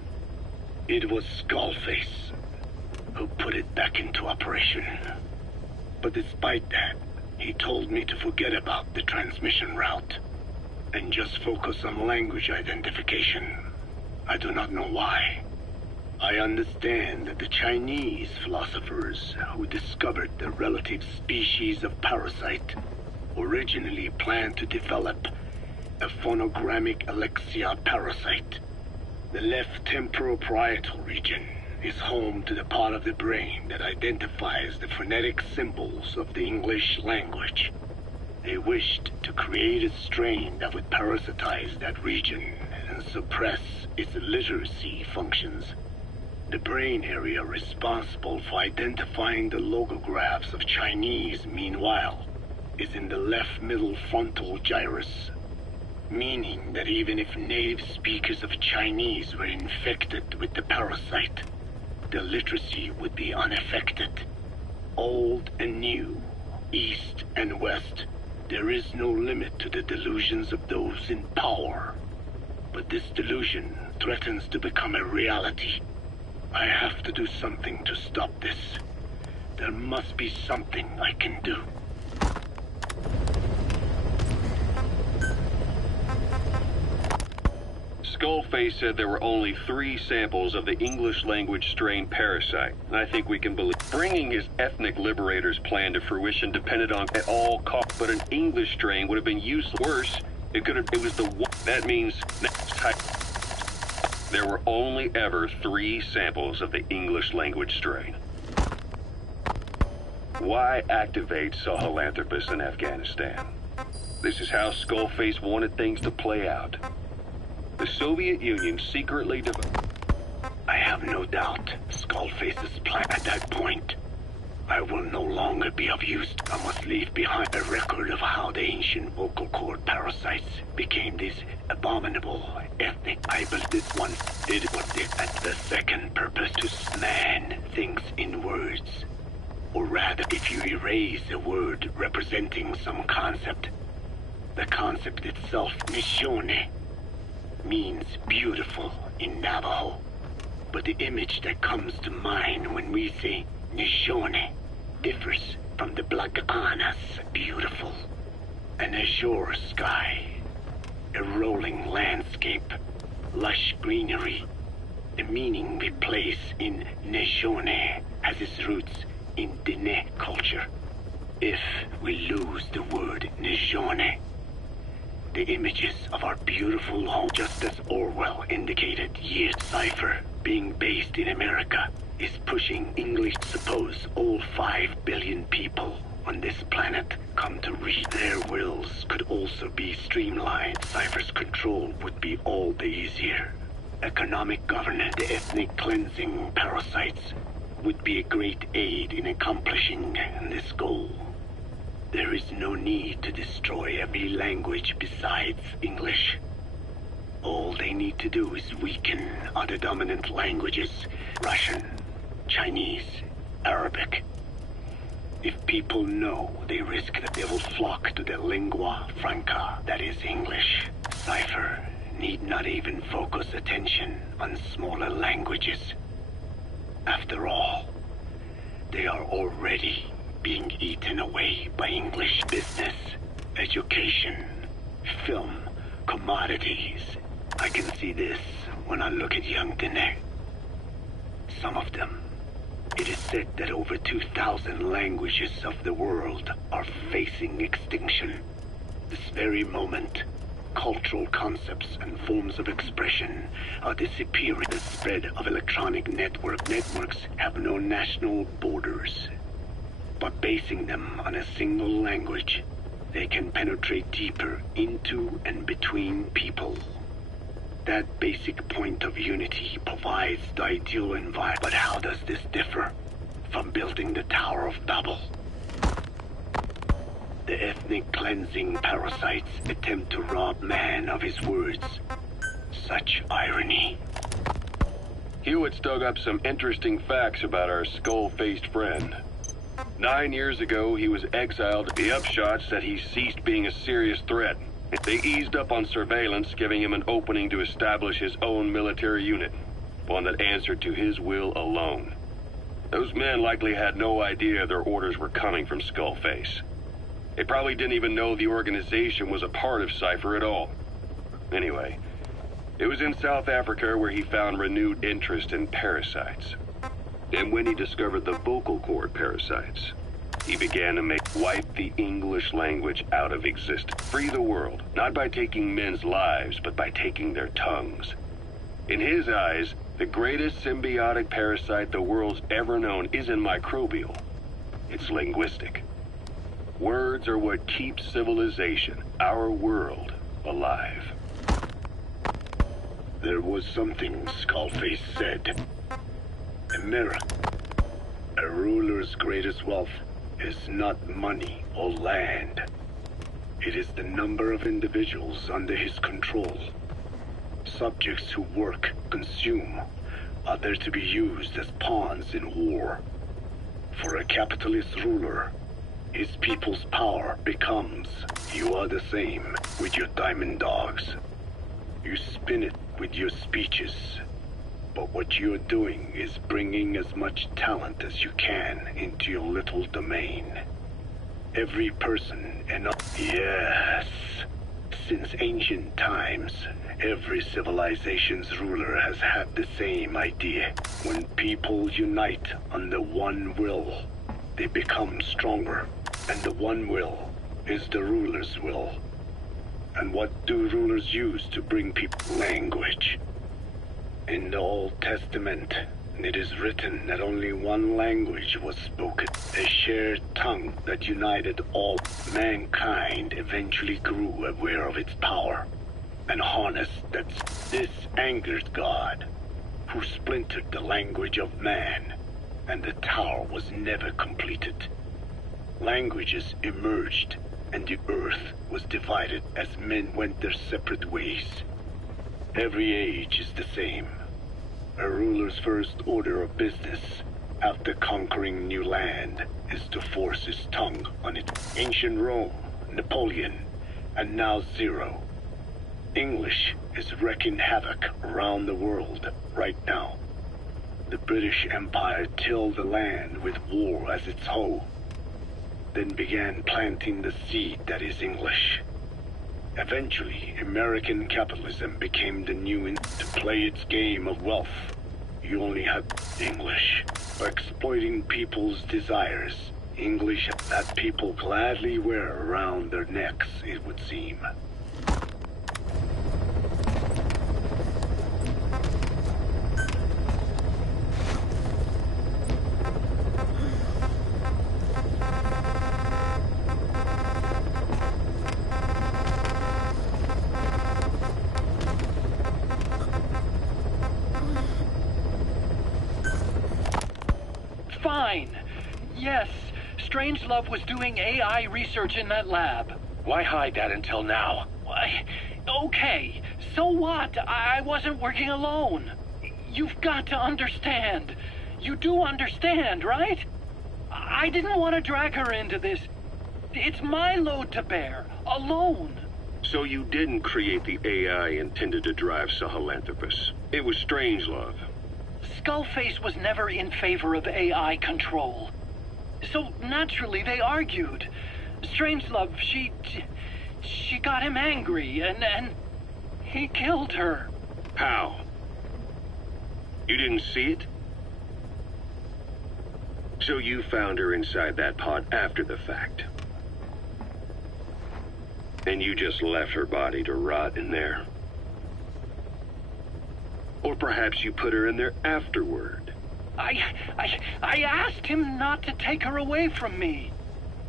It was Skullface who put it back into operation. But despite that, he told me to forget about the transmission route and just focus on language identification. I do not know why. I understand that the Chinese philosophers who discovered the relative species of parasite originally planned to develop a phonogrammic Alexia parasite. The left temporal parietal region is home to the part of the brain that identifies the phonetic symbols of the English language. They wished to create a strain that would parasitize that region and suppress its literacy functions. The brain area responsible for identifying the logographs of Chinese, meanwhile, is in the left middle frontal gyrus, meaning that even if native speakers of Chinese were infected with the parasite, the literacy would be unaffected. Old and new, east and west, there is no limit to the delusions of those in power. But this delusion threatens to become a reality. I have to do something to stop this. There must be something I can do. Skullface said there were only 3 samples of the English language strain parasite. I think we can believe. Bringing his ethnic liberator's plan to fruition depended on at all costs, but an English strain would have been useless. Worse, it was the one. That means there were only ever 3 samples of the English language strain. Why activate Sahelanthropus in Afghanistan? This is how Skullface wanted things to play out. The Soviet Union secretly I have no doubt Skullface's plan at that point. I will no longer be of use. I must leave behind a record of how the ancient vocal cord parasites became these abominable ethnic. I believe this one did what did at the second purpose to man thinks in words. Or rather, if you erase a word representing some concept, the concept itself, Nishone, means beautiful in Navajo. But the image that comes to mind when we say Nishone differs from the Blagana's beautiful. An azure sky, a rolling landscape, lush greenery. The meaning we place in Nishone has its roots in Dene culture. If we lose the word Nishone, the images of our beautiful home, just as Orwell indicated years. Cipher, being based in America, is pushing English. Suppose all 5 billion people on this planet come to read. Their wills could also be streamlined. Cipher's control would be all the easier. Economic governance, the ethnic cleansing parasites would be a great aid in accomplishing this goal. There is no need to destroy every language besides English. All they need to do is weaken other dominant languages, Russian, Chinese, Arabic. If people know, they risk that they will flock to the lingua franca, that is English. Cipher need not even focus attention on smaller languages. After all, they are already being eaten away by English business, education, film, commodities. I can see this when I look at young Dene. Some of them. It is said that over 2,000 languages of the world are facing extinction. This very moment, cultural concepts and forms of expression are disappearing. The spread of electronic networks have no national borders. By basing them on a single language, they can penetrate deeper into and between people. That basic point of unity provides the ideal environment. But how does this differ from building the Tower of Babel? The ethnic cleansing parasites attempt to rob man of his words. Such irony. Hewitt's dug up some interesting facts about our skull-faced friend. 9 years ago, he was exiled. The upshot said he ceased being a serious threat. They eased up on surveillance, giving him an opening to establish his own military unit, one that answered to his will alone. Those men likely had no idea their orders were coming from Skullface. They probably didn't even know the organization was a part of Cipher at all. Anyway, it was in South Africa where he found renewed interest in parasites. And when he discovered the vocal cord parasites, he began to wipe the English language out of existence. Free the world, not by taking men's lives, but by taking their tongues. In his eyes, the greatest symbiotic parasite the world's ever known isn't microbial. It's linguistic. Words are what keeps civilization, our world, alive. There was something Skullface said. America. A ruler's greatest wealth is not money or land. It is the number of individuals under his control. Subjects who work, consume, are there to be used as pawns in war. For a capitalist ruler, his people's power becomes, you are the same with your diamond dogs. You spin it with your speeches. But what you're doing is bringing as much talent as you can into your little domain. Every person and... Yes. Since ancient times, every civilization's ruler has had the same idea. When people unite under one will, they become stronger. And the one will is the ruler's will. And what do rulers use to bring people? Language. In the Old Testament, it is written that only one language was spoken, a shared tongue that united all. Mankind eventually grew aware of its power and harnessed that. This angered God, who splintered the language of man, and the tower was never completed. Languages emerged, and the earth was divided as men went their separate ways. Every age is the same. A ruler's first order of business after conquering new land is to force his tongue on it. Ancient Rome, Napoleon, and now Zero. English is wreaking havoc around the world right now. The British Empire tilled the land with war as its hoe, then began planting the seed that is English. Eventually, American capitalism became the new to play its game of wealth. You only had English. By exploiting people's desires, English that people gladly wear around their necks, it would seem. Fine. Yes, Strangelove was doing AI research in that lab. Why hide that until now? Why? Okay, so what? I wasn't working alone. You've got to understand. You do understand, right? I didn't want to drag her into this. It's my load to bear, alone. So you didn't create the AI intended to drive Sahelanthropus. It was Strangelove. Skullface was never in favor of AI control. So naturally they argued. Strangelove, she got him angry and he killed her. How? You didn't see it? So you found her inside that pod after the fact. And you just left her body to rot in there. Or perhaps you put her in there afterward. I asked him not to take her away from me.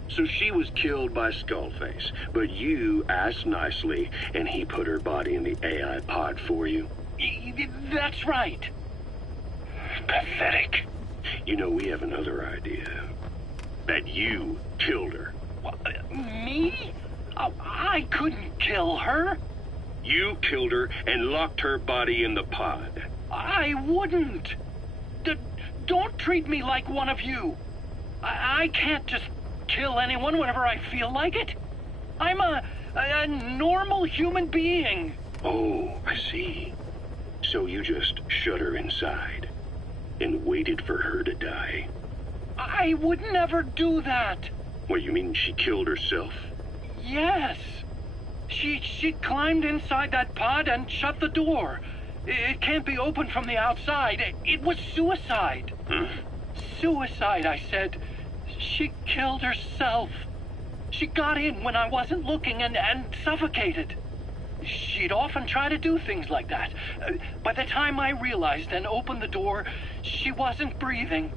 So she was killed by Skullface, but you asked nicely, and he put her body in the AI pod for you? That's right. Pathetic. You know, we have another idea. That you killed her. Me? I couldn't kill her. You killed her and locked her body in the pod. I wouldn't. Don't treat me like one of you. I can't just kill anyone whenever I feel like it. I'm a normal human being. Oh, I see. So you just shut her inside and waited for her to die. I would never do that. What, you mean she killed herself? Yes. She climbed inside that pod and shut the door. It can't be opened from the outside. It was suicide. Suicide, I said. She killed herself. She got in when I wasn't looking and suffocated. She'd often try to do things like that. By the time I realized and opened the door, she wasn't breathing.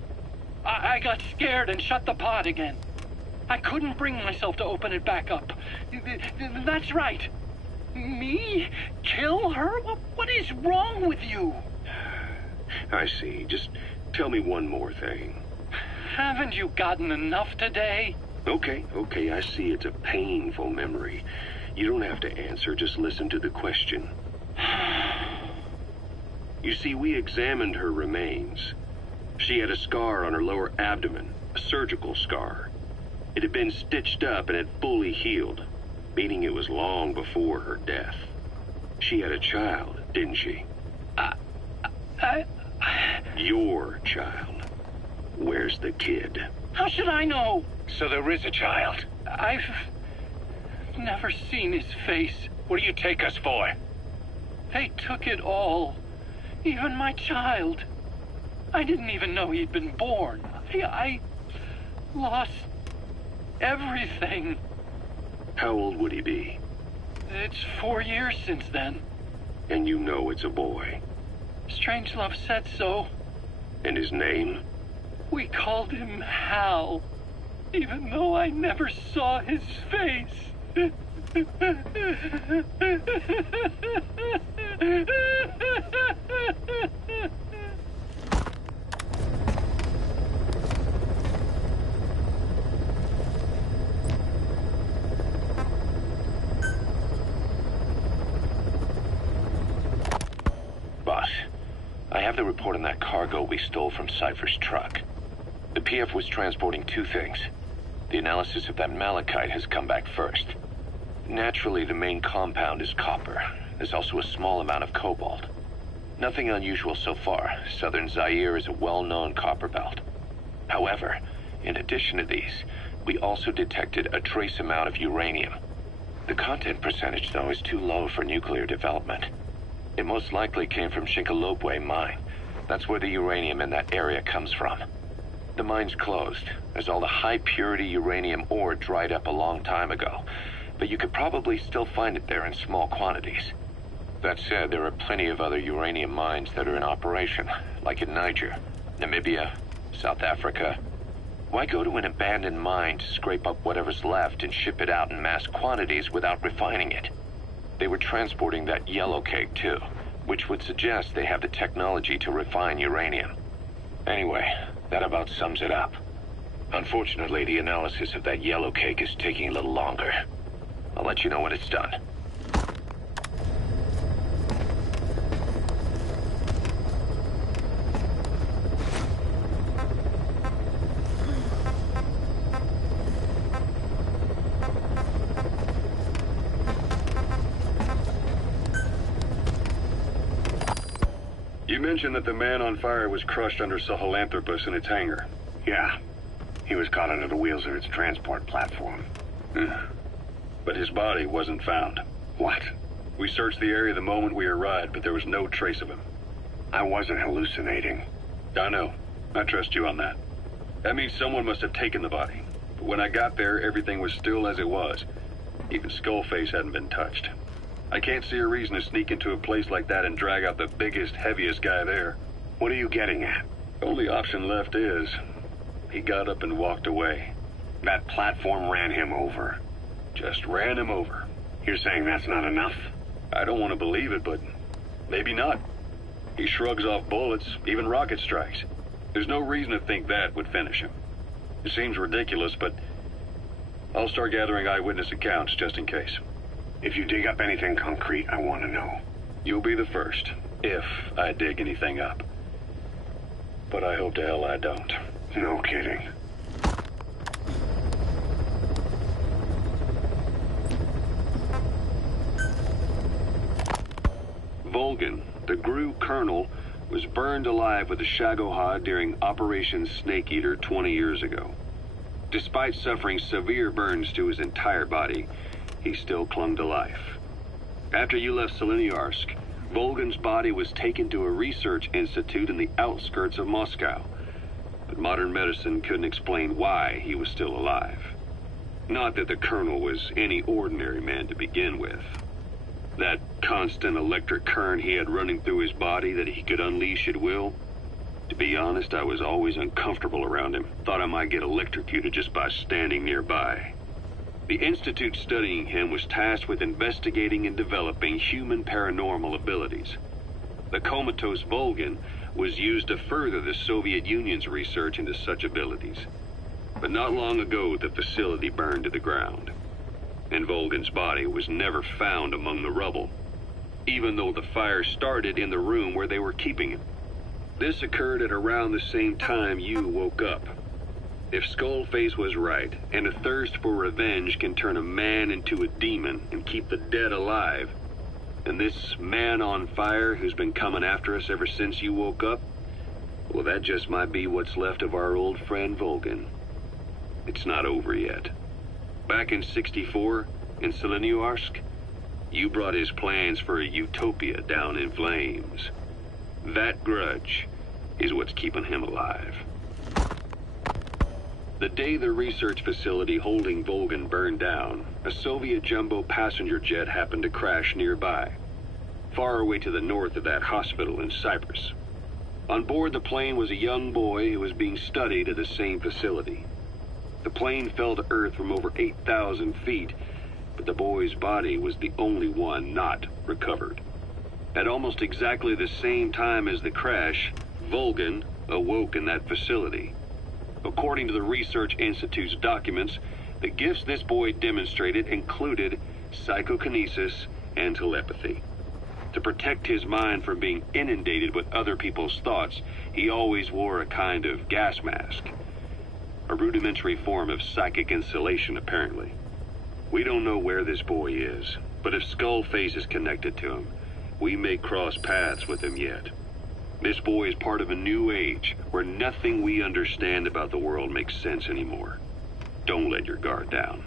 I got scared and shut the pod again. I couldn't bring myself to open it back up. That's right. Me? Kill her? What is wrong with you? I see. Just tell me one more thing. Haven't you gotten enough today? Okay, I see it's a painful memory. You don't have to answer, just listen to the question. You see, we examined her remains. She had a scar on her lower abdomen, a surgical scar. It had been stitched up and had fully healed, meaning it was long before her death. She had a child, didn't she? Your child. Where's the kid? How should I know? So there is a child. I've never seen his face. What do you take us for? They took it all. Even my child. I didn't even know he'd been born. I lost everything. How old would he be? It's 4 years since then. And you know it's a boy. Strangelove said so. And his name? We called him Hal, even though I never saw his face. Boss, I have the report on that cargo we stole from Cypher's truck. The PF was transporting two things. The analysis of that malachite has come back first. Naturally, the main compound is copper. There's also a small amount of cobalt. Nothing unusual so far. Southern Zaire is a well-known copper belt. However, in addition to these, we also detected a trace amount of uranium. The content percentage, though, is too low for nuclear development. It most likely came from Shinkalobwe mine. That's where the uranium in that area comes from. The mine's closed, as all the high-purity uranium ore dried up a long time ago, but you could probably still find it there in small quantities. That said, there are plenty of other uranium mines that are in operation, like in Niger, Namibia, South Africa. Why go to an abandoned mine to scrape up whatever's left and ship it out in mass quantities without refining it? They were transporting that yellow cake too, which would suggest they have the technology to refine uranium. Anyway, that about sums it up. Unfortunately, the analysis of that yellow cake is taking a little longer. I'll let you know when it's done. You mentioned that the man on fire was crushed under Sahelanthropus in its hangar. Yeah. He was caught under the wheels of its transport platform. But his body wasn't found. What? We searched the area the moment we arrived, but there was no trace of him. I wasn't hallucinating. I know. I trust you on that. That means someone must have taken the body. But when I got there, everything was still as it was. Even Skullface hadn't been touched. I can't see a reason to sneak into a place like that and drag out the biggest, heaviest guy there. What are you getting at? The only option left is... he got up and walked away. That platform ran him over. Just ran him over. You're saying that's not enough? I don't want to believe it, but maybe not. He shrugs off bullets, even rocket strikes. There's no reason to think that would finish him. It seems ridiculous, but I'll start gathering eyewitness accounts just in case. If you dig up anything concrete, I want to know. You'll be the first, if I dig anything up. But I hope to hell I don't. No kidding. Volgan, the GRU colonel, was burned alive with a Shagohod during Operation Snake Eater 20 years ago. Despite suffering severe burns to his entire body, he still clung to life. After you left Seleniarsk, Volgan's body was taken to a research institute in the outskirts of Moscow, but modern medicine couldn't explain why he was still alive. Not that the colonel was any ordinary man to begin with. That constant electric current he had running through his body that he could unleash at will. To be honest, I was always uncomfortable around him. Thought I might get electrocuted just by standing nearby. The institute studying him was tasked with investigating and developing human paranormal abilities. The comatose Volgan was used to further the Soviet Union's research into such abilities. But not long ago, the facility burned to the ground. And Volgan's body was never found among the rubble, even though the fire started in the room where they were keeping him. This occurred at around the same time you woke up. If Skullface was right, and a thirst for revenge can turn a man into a demon and keep the dead alive, and this man on fire who's been coming after us ever since you woke up, well, that just might be what's left of our old friend Volgan. It's not over yet. Back in '64, in Seleniarsk, you brought his plans for a utopia down in flames. That grudge is what's keeping him alive. The day the research facility holding Volgan burned down, a Soviet jumbo passenger jet happened to crash nearby, far away to the north of that hospital in Cyprus. On board the plane was a young boy who was being studied at the same facility. The plane fell to Earth from over 8,000 feet, but the boy's body was the only one not recovered. At almost exactly the same time as the crash, Volgan awoke in that facility. According to the Research Institute's documents, the gifts this boy demonstrated included psychokinesis and telepathy. To protect his mind from being inundated with other people's thoughts, he always wore a kind of gas mask. A rudimentary form of psychic insulation, apparently. We don't know where this boy is, but if Skullface is connected to him, we may cross paths with him yet. This boy is part of a new age where nothing we understand about the world makes sense anymore. Don't let your guard down.